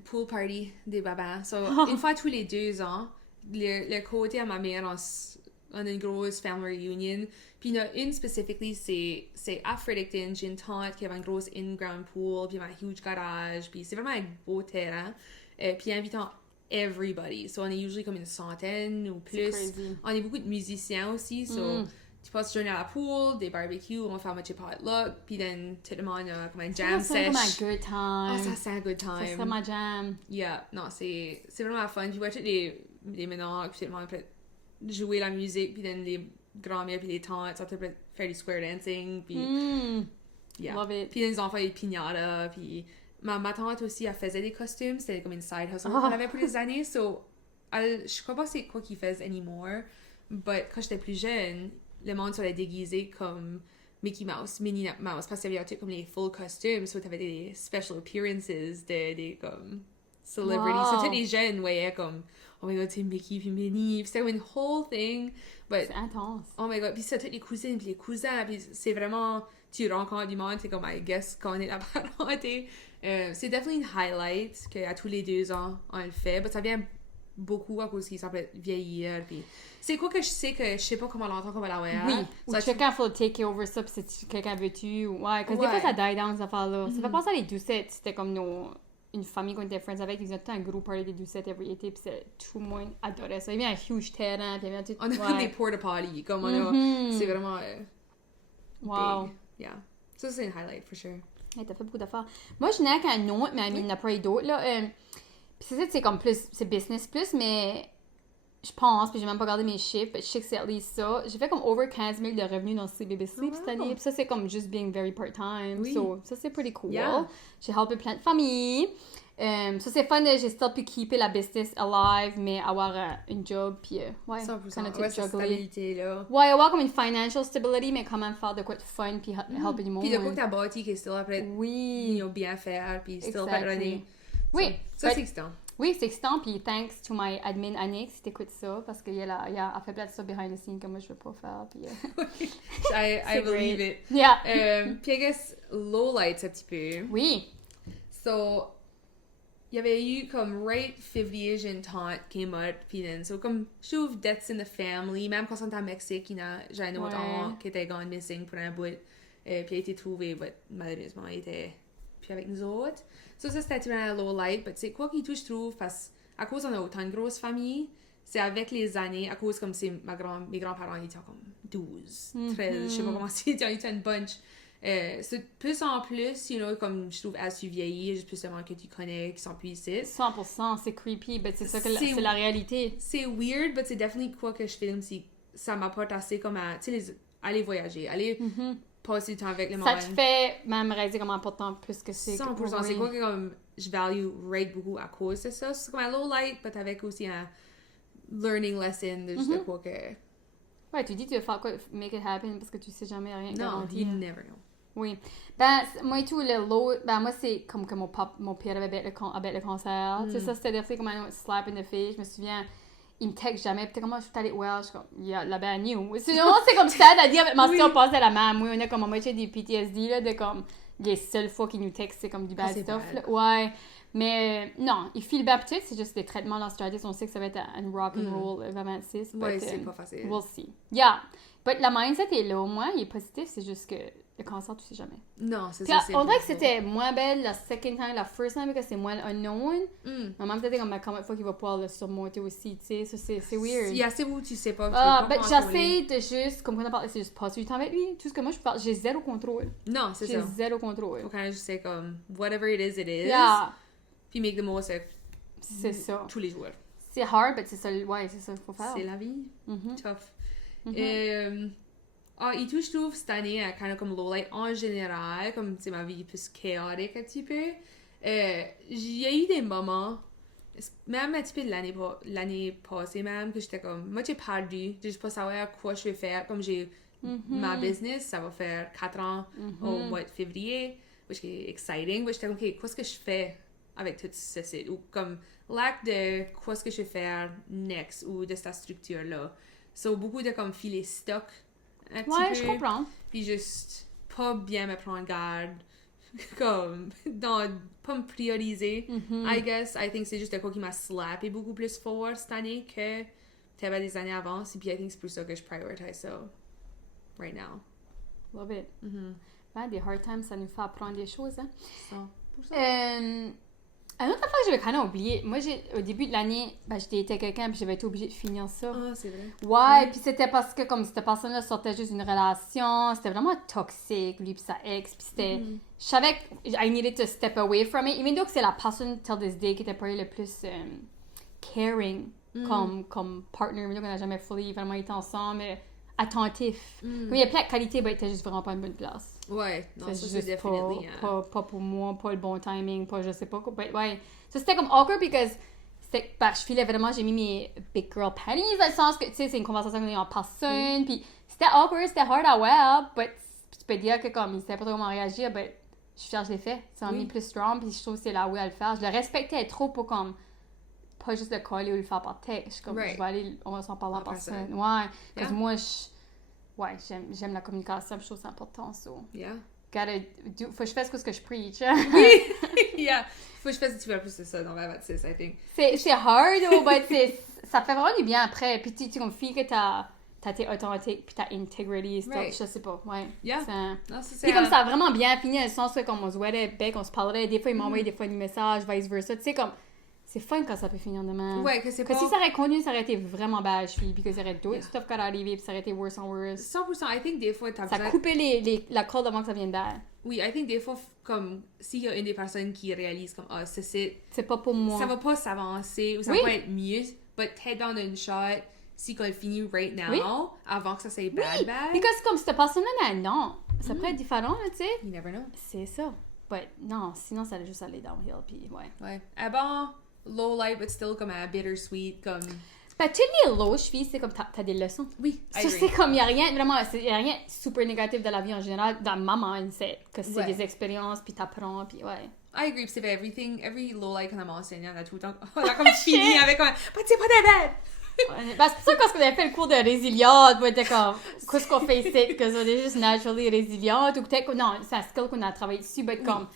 Pool party des babas. So, une fois tous les 2 ans, le côté à ma mère, on a une grosse family reunion. Puis il y en a une spécifiquement, c'est à Fredericton. J'ai une tante qui avait une grosse in-ground pool, puis il y avait un huge garage. Puis c'est vraiment un beau terrain. Puis invitant everybody. So, on est usually comme une centaine ou plus. Crazy. On est beaucoup de musiciens aussi. So, tu passes une journée à la pool, des barbecues, on va faire un petit potluck, puis tout le monde a comme un jam Ça, c'est comme un session. good time. Ah, ça, c'est un good Ça serait time. ma jam. Yeah, non, c'est vraiment fun. Puis, ouais, tous les ménages, puis tout le monde peut jouer la musique, puis les grands-mères, puis les tantes, ça te peut faire du square dancing, puis yeah. Love it. Puis les enfants, ils pignata, puis ma tante aussi, elle faisait des costumes, c'était comme une side hustle Ah. qu'elle avait pour des années, so je crois pas c'est quoi qu'ils faisaient anymore, but quand j'étais plus jeune, le monde se les déguisé comme Mickey Mouse, Minnie Mouse, parce qu'il y avait comme les full costumes, so t'avais des special appearances des comme celebrities, so Wow. tous les jeunes voyaient comme oh my god, c'est Mickey puis Minnie, puis c'était une whole thing, but C'est intense. oh my god, puis c'est toutes les cousines puis les cousins, puis c'est vraiment, tu rencontres du monde, c'est comme I guess quand on est la parenté, c'est definitely une highlight qu'à tous les 2 ans on le fait, mais ça vient beaucoup à cause qu'il semble vieillir, puis c'est quoi que je sais pas comment longtemps qu'on va l'avoir. Oui, ou Ça, quelqu'un faut take over ça, puis si quelqu'un veut-tu, ou ouais, parce que des fois ça die down, ces affaires-là. Ça fait penser à les doucettes, c'était comme une famille qu'on était friends avec, ils faisaient tout un gros party des doucettes every été, puis tout le monde adorait ça. Il y avait un huge terrain, puis il y avait tout. on a des porta potty, comme on a, c'est vraiment Wow. big. Yeah. Ça, c'est une highlight, for sure. Hey, t'as fait beaucoup d'affaires. Moi, je n'ai qu'un autre, mais il n'y en a pas eu d'autres, là. Puis c'est comme plus, c'est business plus, mais je pense, puis j'ai même pas regardé mes chiffres, je sais que c'est at least ça. J'ai fait comme over 15 000 de revenus dans CBB Sleep cette année, puis ça, c'est comme just being very part-time. Oui. So, ça, c'est pretty cool. Yeah. J'ai helpé plein de familles. Ça, c'est fun, j'ai still pu keeper la business alive, mais avoir une job, puis ouais, 100%. kind of Ouais, cette juggler. stabilité-là. Ouais, avoir comme une financial stability, mais quand même faire de quoi de fun, puis helper du monde. Puis de quoi que t'as bâti qui est still après Oui. bien faire, puis still Exactly. pas running. Oui. Ça, But- c'est excitant. Oui, c'est excitant, puis thanks to my admin Annick, si t'écoutes ça, parce qu'elle a fait plein de ça behind the scenes que moi je veux pas faire, puis I C'est believe great. it. yeah. Puis I guess low lights un petit peu. Oui. So, il y avait eu comme right 50-ish une tante qui est morte, puis then, so comme je trouve deaths in the family, même quand on était au Mexique, j'ai un autre Ouais. oncle qui était gone missing pour un bout, puis il a été trouvé, mais malheureusement il était plus avec nous autres. So ça c'était un low light, mais c'est quoi qui touche, je trouve, parce à cause on a autant de grosses familles, c'est avec les années, à cause comme c'est mes grands-parents ils étaient comme 12, 13, je sais pas comment c'est, ils étaient une bunch. C'est plus en plus, you know, comme je trouve, as tu vieillis, juste plus de monde que tu connais, qui sont plus ici. 100%, c'est creepy, mais c'est ça que C'est- c'est la réalité. C'est weird, mais c'est definitely quoi que je filme, si ça m'apporte assez comme à, tu sais, aller voyager, aller passer du temps avec le monde. Ça te fait même réaliser comment important plus que c'est. 100%, c'est quoi que comme je value rate beaucoup à cause de ça. C'est comme un low light, mais avec aussi un learning lesson de juste de quoi que... Ouais, tu dis tu veux faire quoi, make it happen, parce que tu sais jamais rien Non, garanti. you never know. Oui. Ben, moi et tout, le low, ben moi c'est comme que mon père avait avec le cancer. Tu sais, ça c'était des comme un slap in the face. Je me souviens, il me texte jamais. Puis t'es comme, moi, je suis allée, well, je suis comme, yeah, la bad news. Sinon, c'est comme ça, à dire, ma soeur passe à la main. Moi, on a comme à moitié des PTSD, là, de comme, les seules fois qu'il nous texte, c'est comme du bad c'est stuff, bad. là. Ouais. Mais non, il file bien peut-être, c'est juste des traitements l'osteoarthritis. On sait que ça va être un rock and roll 26. Ouais, c'est pas facile. We'll see. Yeah. But la mindset est là, au moins, il est positif, c'est juste que le cancer, tu sais jamais. Non, c'est Puis, ça. c'est on dirait que pas- c'était moins belle la second time, la first time, parce que c'est moins unknown. Mm. Mais en même temps, t'es comme, combien de fois qu'il va pouvoir le surmonter aussi, tu sais, ça c'est weird. Il y a assez où tu sais pas. tu Ah, peux ben pas j'essaie de juste, comme on a parlé, c'est juste passer du temps avec lui. Tout ce que moi je peux faire, j'ai zéro contrôle. contrôler. Non, c'est J'ai ça. zéro contrôle. Faut quand même juste say comme, whatever it is, it is. Yeah, Puis make the most of c'est ça. tous les jours. C'est hard, mais c'est ça, ouais, c'est ça qu'il faut faire. C'est la vie. Mhm. Tough. Et tout, je trouve, cette année, kind of comme low light en général, comme, tu sais, ma vie est plus chaotique un petit peu. Il y a eu des moments, même un petit peu de l'année passée même, que j'étais comme, moi j'ai perdu, je sais pas savoir quoi je vais faire, comme j'ai ma business, ça va faire 4 ans au mois de février, which is exciting, mais j'étais comme, ok, qu'est-ce que je fais avec tout ceci, ou comme, lac de qu'est-ce que je vais faire next, ou de cette structure-là. So, beaucoup de comme filer stock, un petit Ouais, peu, je comprends. puis juste pas bien me prendre garde, comme, pas me prioriser. I guess, I think c'est juste de quoi qui m'a slappé beaucoup plus fort cette année que t'avais des années avant, et puis I think c'est pour ça que je prioritize ça right now. Love it. Ouais, des hard times, ça nous fait apprendre des choses, hein. 100%. Un autre affaire que j'avais quand même oublié, moi, au début de l'année, ben, j'étais avec quelqu'un, puis j'avais été obligée de finir ça. Ah, c'est vrai. Ouais, puis c'était parce que comme cette personne-là sortait juste d'une relation, c'était vraiment toxique, lui puis sa ex, puis c'était... Je savais que I needed to step away from it, even though que c'est la personne till this day qui était pas le plus caring comme partner, even though qu'on n'a jamais fully vraiment été ensemble, mais attentif. Comme il y a plein de qualités, ben, t'as juste vraiment pas une bonne place. Ouais, non, ça c'est juste definitely. pas pour moi, pas le bon timing, pas je sais pas quoi. Ben, ouais. Ça, c'était comme awkward because je filais vraiment, j'ai mis mes big girl panties, dans le sens que, tu sais, c'est une conversation qu'on est en personne, puis c'était awkward, c'était hard à wear, but tu peux dire que comme il savait pas trop comment réagir, ben, je suis fière, je l'ai fait. Ça m'a mis plus strong, puis je trouve que c'est la way à le faire. Je le respectais trop pour comme, pas juste le coller ou le faire par texte. Je suis comme, je vais aller, on va s'en parler en personne. Ouais, parce que moi, j'aime la communication, je trouve que c'est important, so. Yeah. Faut que je fasse ce que je preach. Oui! Yeah. Faut que je fasse un petit peu plus de ça dans ma bâtisse, I think. C'est hard, mais ça fait vraiment du bien après. Puis tu comme fille que t'as tes authentiques, puis t'as integrity, Right. je sais pas, ouais. Yeah. Non, c'est puis comme ça a vraiment bien fini, dans le sens que comme on se voyait, on se parlait, des fois il m'envoyait des fois des messages, vice versa. Tu sais, comme, c'est fun quand ça peut finir de même. Ouais, que c'est que pas... si ça aurait continué, ça aurait été vraiment bad, je suis, parce qu'il y aurait d'autres stuff qui auraient arrivé, puis ça aurait été worse and worse. 100%, I think des fois, t'as Ça besoin... coupait la corde avant que ça vienne bad. Oui, I think des fois, comme, s'il y a une des personnes qui réalise comme, ah, c'est pas pour moi. Ça va pas s'avancer, ou ça va pas être mieux, but head down une shot, si qu'on finit right now, avant que ça soit bad. Parce que comme cette personne-là, non, ça peut être différent, tu sais. You never know. C'est ça. But non, sinon ça allait juste aller downhill, puis ouais. Ouais. À bon, low light, but still comme bittersweet, comme... Ben, tu les low, je fille, c'est comme t'as des leçons. Oui, Ça, c'est comme, y a rien, vraiment, y a rien super négatif de la vie en général, dans ma mindset, que c'est des expériences, puis t'apprends, puis ouais. I agree, puis c'est vrai, every low light qu'on a mentionné, on a tout le temps, on a comme fini avec un, but c'est pas de bad! Ben, c'est pour ça que quand on avait fait le cours de résilience, on était comme, qu'est-ce qu'on fait ici, que on est juste naturally résiliente, ou peut-être que, non, c'est un skill qu'on a travaillé dessus, mais comme,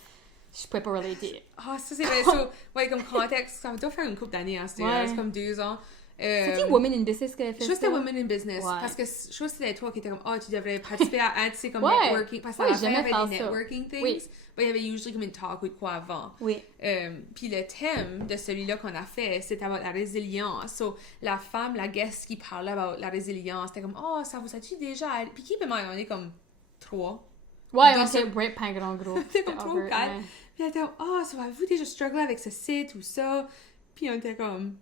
je peux pas relater. Ah, ça c'est vrai, so, ouais, comme contexte, ça doit faire une couple d'années, hein, c'est comme 2 ans. C'était Women in Business qu'elle a fait ça? Je c'était Women in Business. Ouais. Parce que je trouve que c'était toi qui étais comme, oh, tu devrais participer à tu sais, comme networking. Parce que il y avait des networking things. Oui. Mais il y avait usually comme une talk ou de quoi avant. Oui. Puis le thème de celui-là qu'on a fait, c'était la résilience. So, la femme, la guest qui parlait de la résilience, c'était comme, oh, ça vous a-tu déjà... Puis qui peut m'en donner comme 3? Ouais, on était break pas un grand groupe. C'était comme 3 ou 4. Puis elle était comme, oh, ça avez-vous déjà strugglé avec ce site ou ça? Puis on était comme...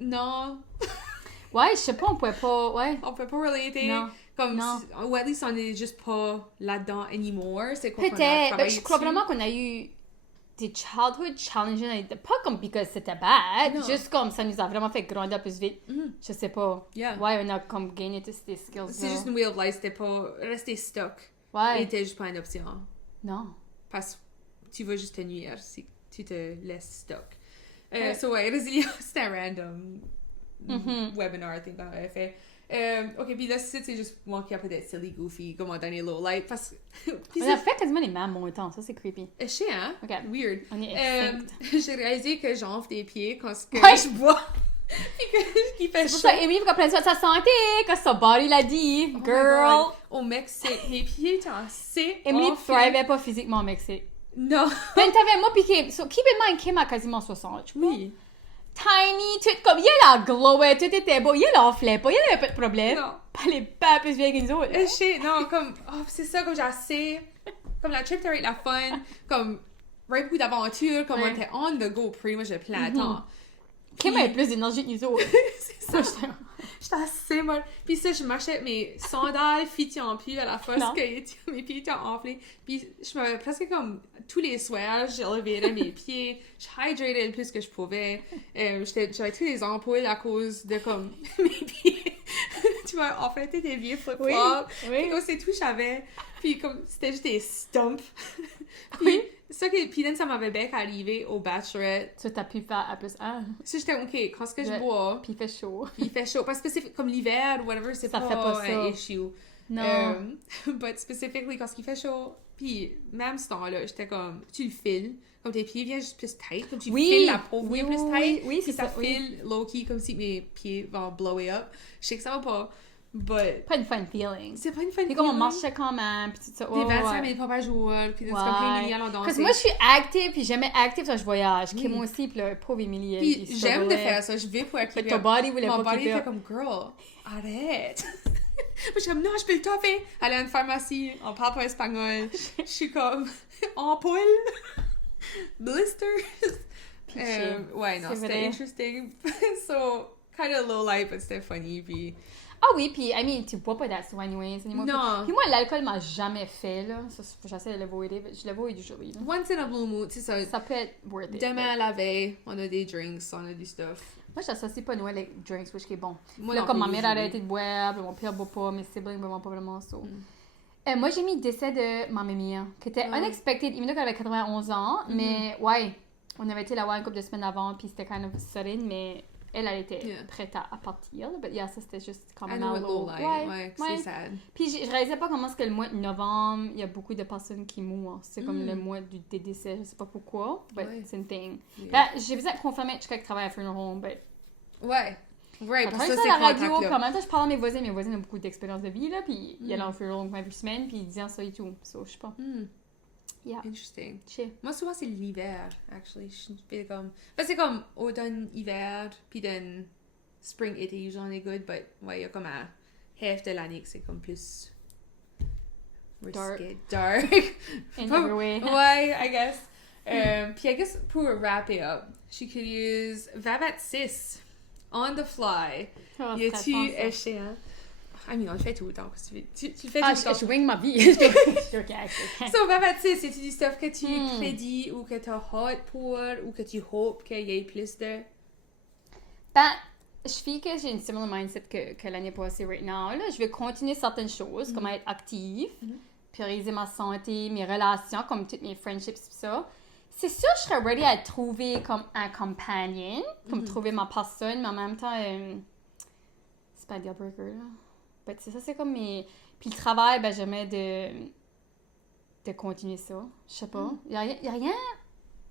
Non. Ouais, je sais pas, on pouvait pas, ouais. On peut pas relater. Non. Comme, non. Ou at least on est juste pas là-dedans anymore. C'est quoi qu'on a Peut-être, travaillé je crois dessus. vraiment qu'on a eu des childhood challenges, pas comme because c'était bad, juste comme ça nous a vraiment fait grandir plus vite. Je sais pas. Yeah. Ouais, on a comme gagné tous ces skills. C'est juste une way of life, c'était pas rester stuck. Ouais. C'était juste pas une option. Non. Parce que tu vas juste te nuire si tu te laisses stuck. So ouais, résilience, c'était un random webinar thing qu'on avait fait. Ok, puis là, c'est juste moi qui a peut-être silly, goofy, comme on donné low light, parce que... On a fait quasiment les mêmes montants, ça c'est creepy. Je sais, hein? Ok. Weird. On est extinct. J'ai réalisé que j'enfle des pieds quand je bois. Puis qu'il fait chaud. C'est pour ça, Émilie, faut prendre soin de sa santé, quand son body l'a dit. Girl! Au Mexique, mes pieds étaient assez Émilie enflés. thrivait pas physiquement au Mexique. Non. Ben, t'avais moi piqué. So, keep in mind, Kim a quasiment 60. Oui. Tiny, tout comme, il a glowé, tout était beau, il enflait pas, il avait pas de problème. Non. Pas les pas plus vieilles que nous autres. Je sais, non, comme, oh, c'est ça, comme j'ai assez, comme la trip était la fun, comme, right beaucoup d'aventure, comme on était on the go pretty much plein de temps. Kim avait plus d'énergie que nous autres. C'est ça. J'étais assez molle. Puis ça, je m'achète mes sandales fitant plus à la fois parce que mes pieds étaient enflés. Puis je m'avais presque comme tous les soirs, j'élevais mes pieds, je hydratais le plus que je pouvais. J'avais tous les ampoules à cause de comme mes pieds. Tu vois, en fait, des vieux flip-flops. Oui. Puis c'est tout j'avais. Puis comme c'était juste des stumps. Puis ça que puis ça m'avait bien arrivé au bachelorette. Ça, t'as pu faire à plus 1. Si j'étais OK, quand ce que je bois. Puis il fait chaud. Puis il fait chaud. Parce que comme l'hiver ou whatever, c'est ça pas, fait pas un ça. issue. Non. But specifically, quand il fait chaud, puis même ce temps-là, j'étais comme, tu le files, comme tes pieds viennent juste plus tight, comme tu files la peau bien plus tight, oui, c'est ça ça, file low-key, comme si mes pieds vont blower up. Je sais que ça va pas, but... Pas une fun feeling. C'est pas une fun feeling. Puis comme on marchait quand même, puis tout ça. Des vêtements, mais pas joueurs, puis c'est comme Émilie allons danser. Parce que moi, je suis active, puis jamais active, ça, je voyage. Qui moi aussi, puis le pauvre Émilie. Puis j'aime de faire ça, je vais pour But ton body voulait pas mon body keep était up. comme, girl, arrête. Moi, je suis comme, non, je peux le toffer. Aller à une pharmacie, on parle pas espagnol. Je suis comme, ampoule, blisters. Ouais, non, c'était interesting. So, kind of low light, but c'était funny. Puis... Ah oui, puis, I mean, tu bois pas d'alcool anyways. Non. Puis moi, l'alcool m'a jamais fait, là. Ça, j'essaie de l'avoider, mais je l'avoid usually, là. Once in a blue moon, c'est ça. Ça peut être worth it. Demain à la veille, on a des drinks, on a du stuff. Moi, j'associe pas Noël avec drinks, which est bon. Moi, Là, non comme plus, ma mère a usually. arrêté de boire, puis mon père boit pas, mes siblings boivent pas vraiment, ça. Moi, j'ai mis le décès de ma mamie, qui était unexpected, even though qu'elle avait 91 ans, mais ouais, on avait été la voir une couple de semaines avant, puis c'était kind of sudden, mais elle était prête à partir. Mais yeah, ça, c'était juste comme I know, low light. Ouais, c'est sad. Puis je réalisais pas comment est-ce que le mois de novembre, il y a beaucoup de personnes qui mourent. C'est comme le mois des décès, je sais pas pourquoi, but it's a thing. Là, j'ai besoin de confirmer que quelqu'un qui travaille à funeral home, but... Ouais. Right, parce que ça c'est à la radio, contact, là. comment je parle à mes voisins ont beaucoup d'expérience de vie, là, puis il y a un funeral home 8 semaines, puis ils disent ça et tout. So, je sais pas. Yeah. Interesting. Je sais. Moi, souvent, c'est l'hiver, actually. Je fais comme... Parce que c'est comme automne, hiver, puis then spring, été, j'en ai good, but ouais, il y a comme à half de l'année que c'est comme plus... risqué. Dark. In every way. Ouais, I guess. Puis I guess, pour wrap it up, je suis curieuse. Vavat 6, on the fly. Oh, Y a-tu échéant? I mean, on le fait tout le temps. Tu le fais Ah, tout le temps. je wing ma vie. OK. So, Vavat 6, y a-tu du stuff que tu prédis ou que t'as hâte pour ou que tu hopes qu'il y ait plus de... Ben, je fais que j'ai une similar mindset que l'année passée right now. Là, je vais continuer certaines choses, comme être active, prioriser ma santé, mes relations, comme toutes mes friendships et ça. C'est sûr, je serais ready à trouver comme un companion, comme trouver ma personne, mais en même temps, c'est pas un deal breaker, là. Ben, c'est ça, c'est comme mes... Puis le travail, ben, j'aimerais de continuer ça. Je sais pas. Y a rien...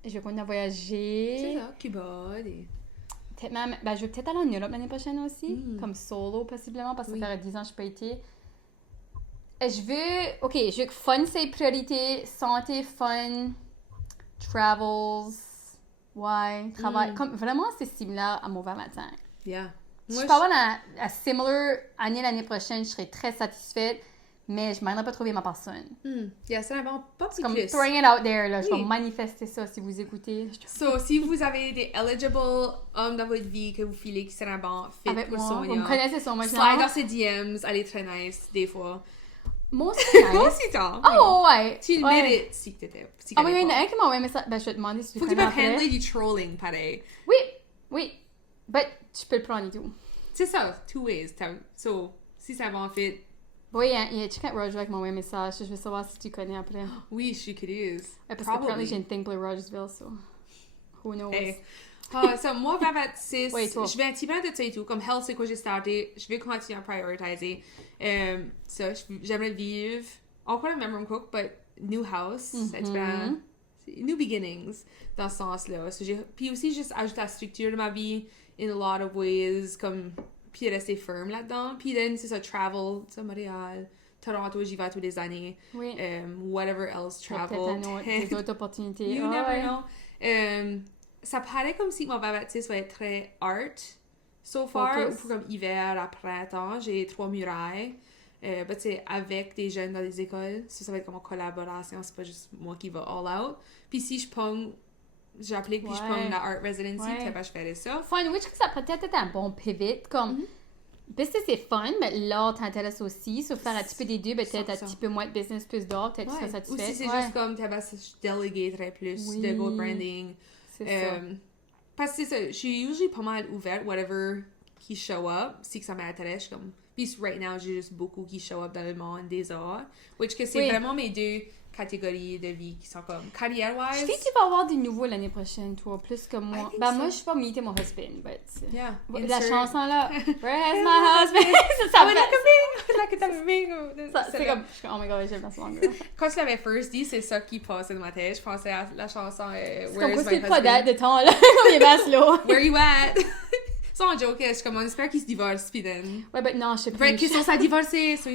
Je vais continuer à voyager. C'est ça, Cuba, des... Peut-être même... Ben, je vais peut-être aller en Europe l'année prochaine aussi, comme solo, possiblement, parce que ça fait 10 ans que je n'ai pas été. Je veux que fun, c'est priorité, santé, fun, travels, travail. Comme, vraiment, c'est similaire à mon 2025. Yeah. Si je peux avoir un similar année l'année prochaine, je serais très satisfaite, mais je m'aimerais pas trouver ma personne. Yeah, ça n'avance pas plus. Comme throwing it out there, là. Je vais manifester ça si vous écoutez. So, si vous avez des eligible hommes dans votre vie que vous filez qui seraient bon fit Avec pour moi, Sonia, vous me connaissez sur moi. slide dans ses DMs, elle est très nice, des fois. Moi aussi, Moi aussi, t'as. Oh, ouais. Tu le mérites si t'étais. Si Ah, oui, il y en a un qui m'a envoyé un message. Ben, je vais te demander si tu faut que tu connais peux après. handler du trolling, pareil. Oui. But, tu peux le prendre et tout. C'est ça, two ways. So, si ça va en fit, Oui, il y a Chicken Roger qui m'a envoyé un message. Je veux savoir si tu connais après. oui, je suis curieuse. Parce que apparemment, j'ai une thing pour Rogersville, so... Who knows? Hey. So, moi, Vavat 6, Oui, toi. je vais un petit peu de ça et tout. Comme health, c'est quoi j'ai starté. Je vais continuer à prioritiser. Ça, j'aimerais le vivre. Encore le même room cook, but new house. New beginnings, dans ce sens-là. So, puis aussi, juste ajouter la structure de ma vie in a lot of ways, comme, puis rester firme là-dedans. Puis then, c'est ça, travel, ça, Montréal, Toronto, j'y vais tous les années. Oui. Whatever else, travel. Peut-être des autres opportunités. You never know. Ça paraît comme si mon baptiste va être très art so far. Focus. Ou comme hiver à printemps. J'ai 3 murailles. But c'est avec des jeunes dans des écoles. Ça va être comme en collaboration. C'est pas juste moi qui va all out. Puis si je pogne, j'applique puis je pogne la art residency. Peut-être pas je ferais ça. Fun, which que ça peut peut-être être un bon pivot. Comme, business c'est fun, mais l'art t'intéresse aussi. Sauf faire un petit peu des deux, peut-être un petit peu moins de business, plus d'art. Peut-être que ça satisfait. Ou si c'est juste comme, je déléguerais plus de gold branding. C'est ça. Parce que c'est ça, je suis usually pas mal ouverte, whatever qui show up, si que ça m'intéresse, comme... Puis right now, j'ai juste beaucoup qui show up dans le monde des arts, which que c'est vraiment mes deux catégories de vie qui sont comme carrière-wise. Je sais que tu vas avoir du nouveau l'année prochaine, toi, plus que moi. Ben moi, je suis pas meeting mon husband, but... Yeah. La chanson là, Where's my husband? ça c'est comme, oh my god, j'aime bien ce song. Quand je l'avais first dit, c'est ça qui passait dans ma tête. Je pensais à la chanson Where's my husband? C'est pas date de temps là, il est bien slow. Where you at? Ça, on joke, je suis comme, on espère qu'il se divorce, puis then... Ouais, ben non, je sais plus. Brett qui sont à divorcer, so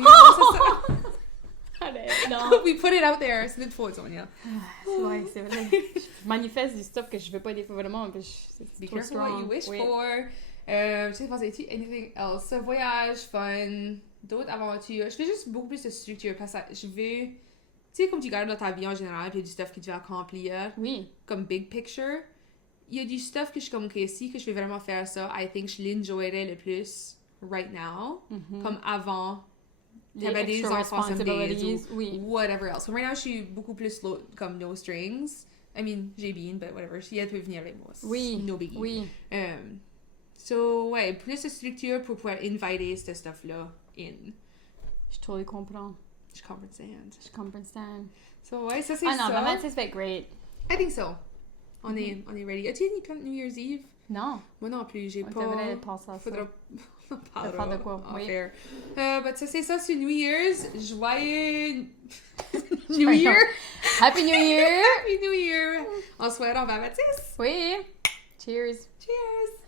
non. We put it out there, c'est notre faute, Sonia. Ouais, c'est vrai. Je manifeste du stuff que je veux pas des fois vraiment, mais Be careful what you wish for. Je sais pas, as-tu anything else? Voyage, fun, d'autres aventures. Je fais juste beaucoup plus de structure, parce que je veux... Tu sais, comme tu gardes dans ta vie en général, puis il y a du stuff que tu vas accomplir. Oui. Comme big picture. Il y a du stuff que je suis comme, ok, si que je vais vraiment faire ça, I think je l'enjoyerais le plus right now, comme avant, Les t'avais des extra enfants some days responsibilities, ou oui. whatever else. Comme right now, je suis beaucoup plus comme no strings. I mean, j'ai Bean, but whatever. Si elle peut venir avec moi, Oui, no biggie. oui. So, ouais, plus de structure pour pouvoir inviter ce stuff-là in. Je totally comprends. Je comprends. Je comprends. So, ouais, ça c'est Ah non, ça. ma 26 va être great. I think so. On est ready. As-tu des plans de New Year's Eve? Non. Moi non plus, j'ai On pas... devrait passer à ça. Faudra... On parler de quoi? en Oui. faire. But ça c'est ça sur New Year's. Joyeux... New Year! Happy New Year! Happy New Year! On souhaite en baptiste! Oui. Cheers. Cheers!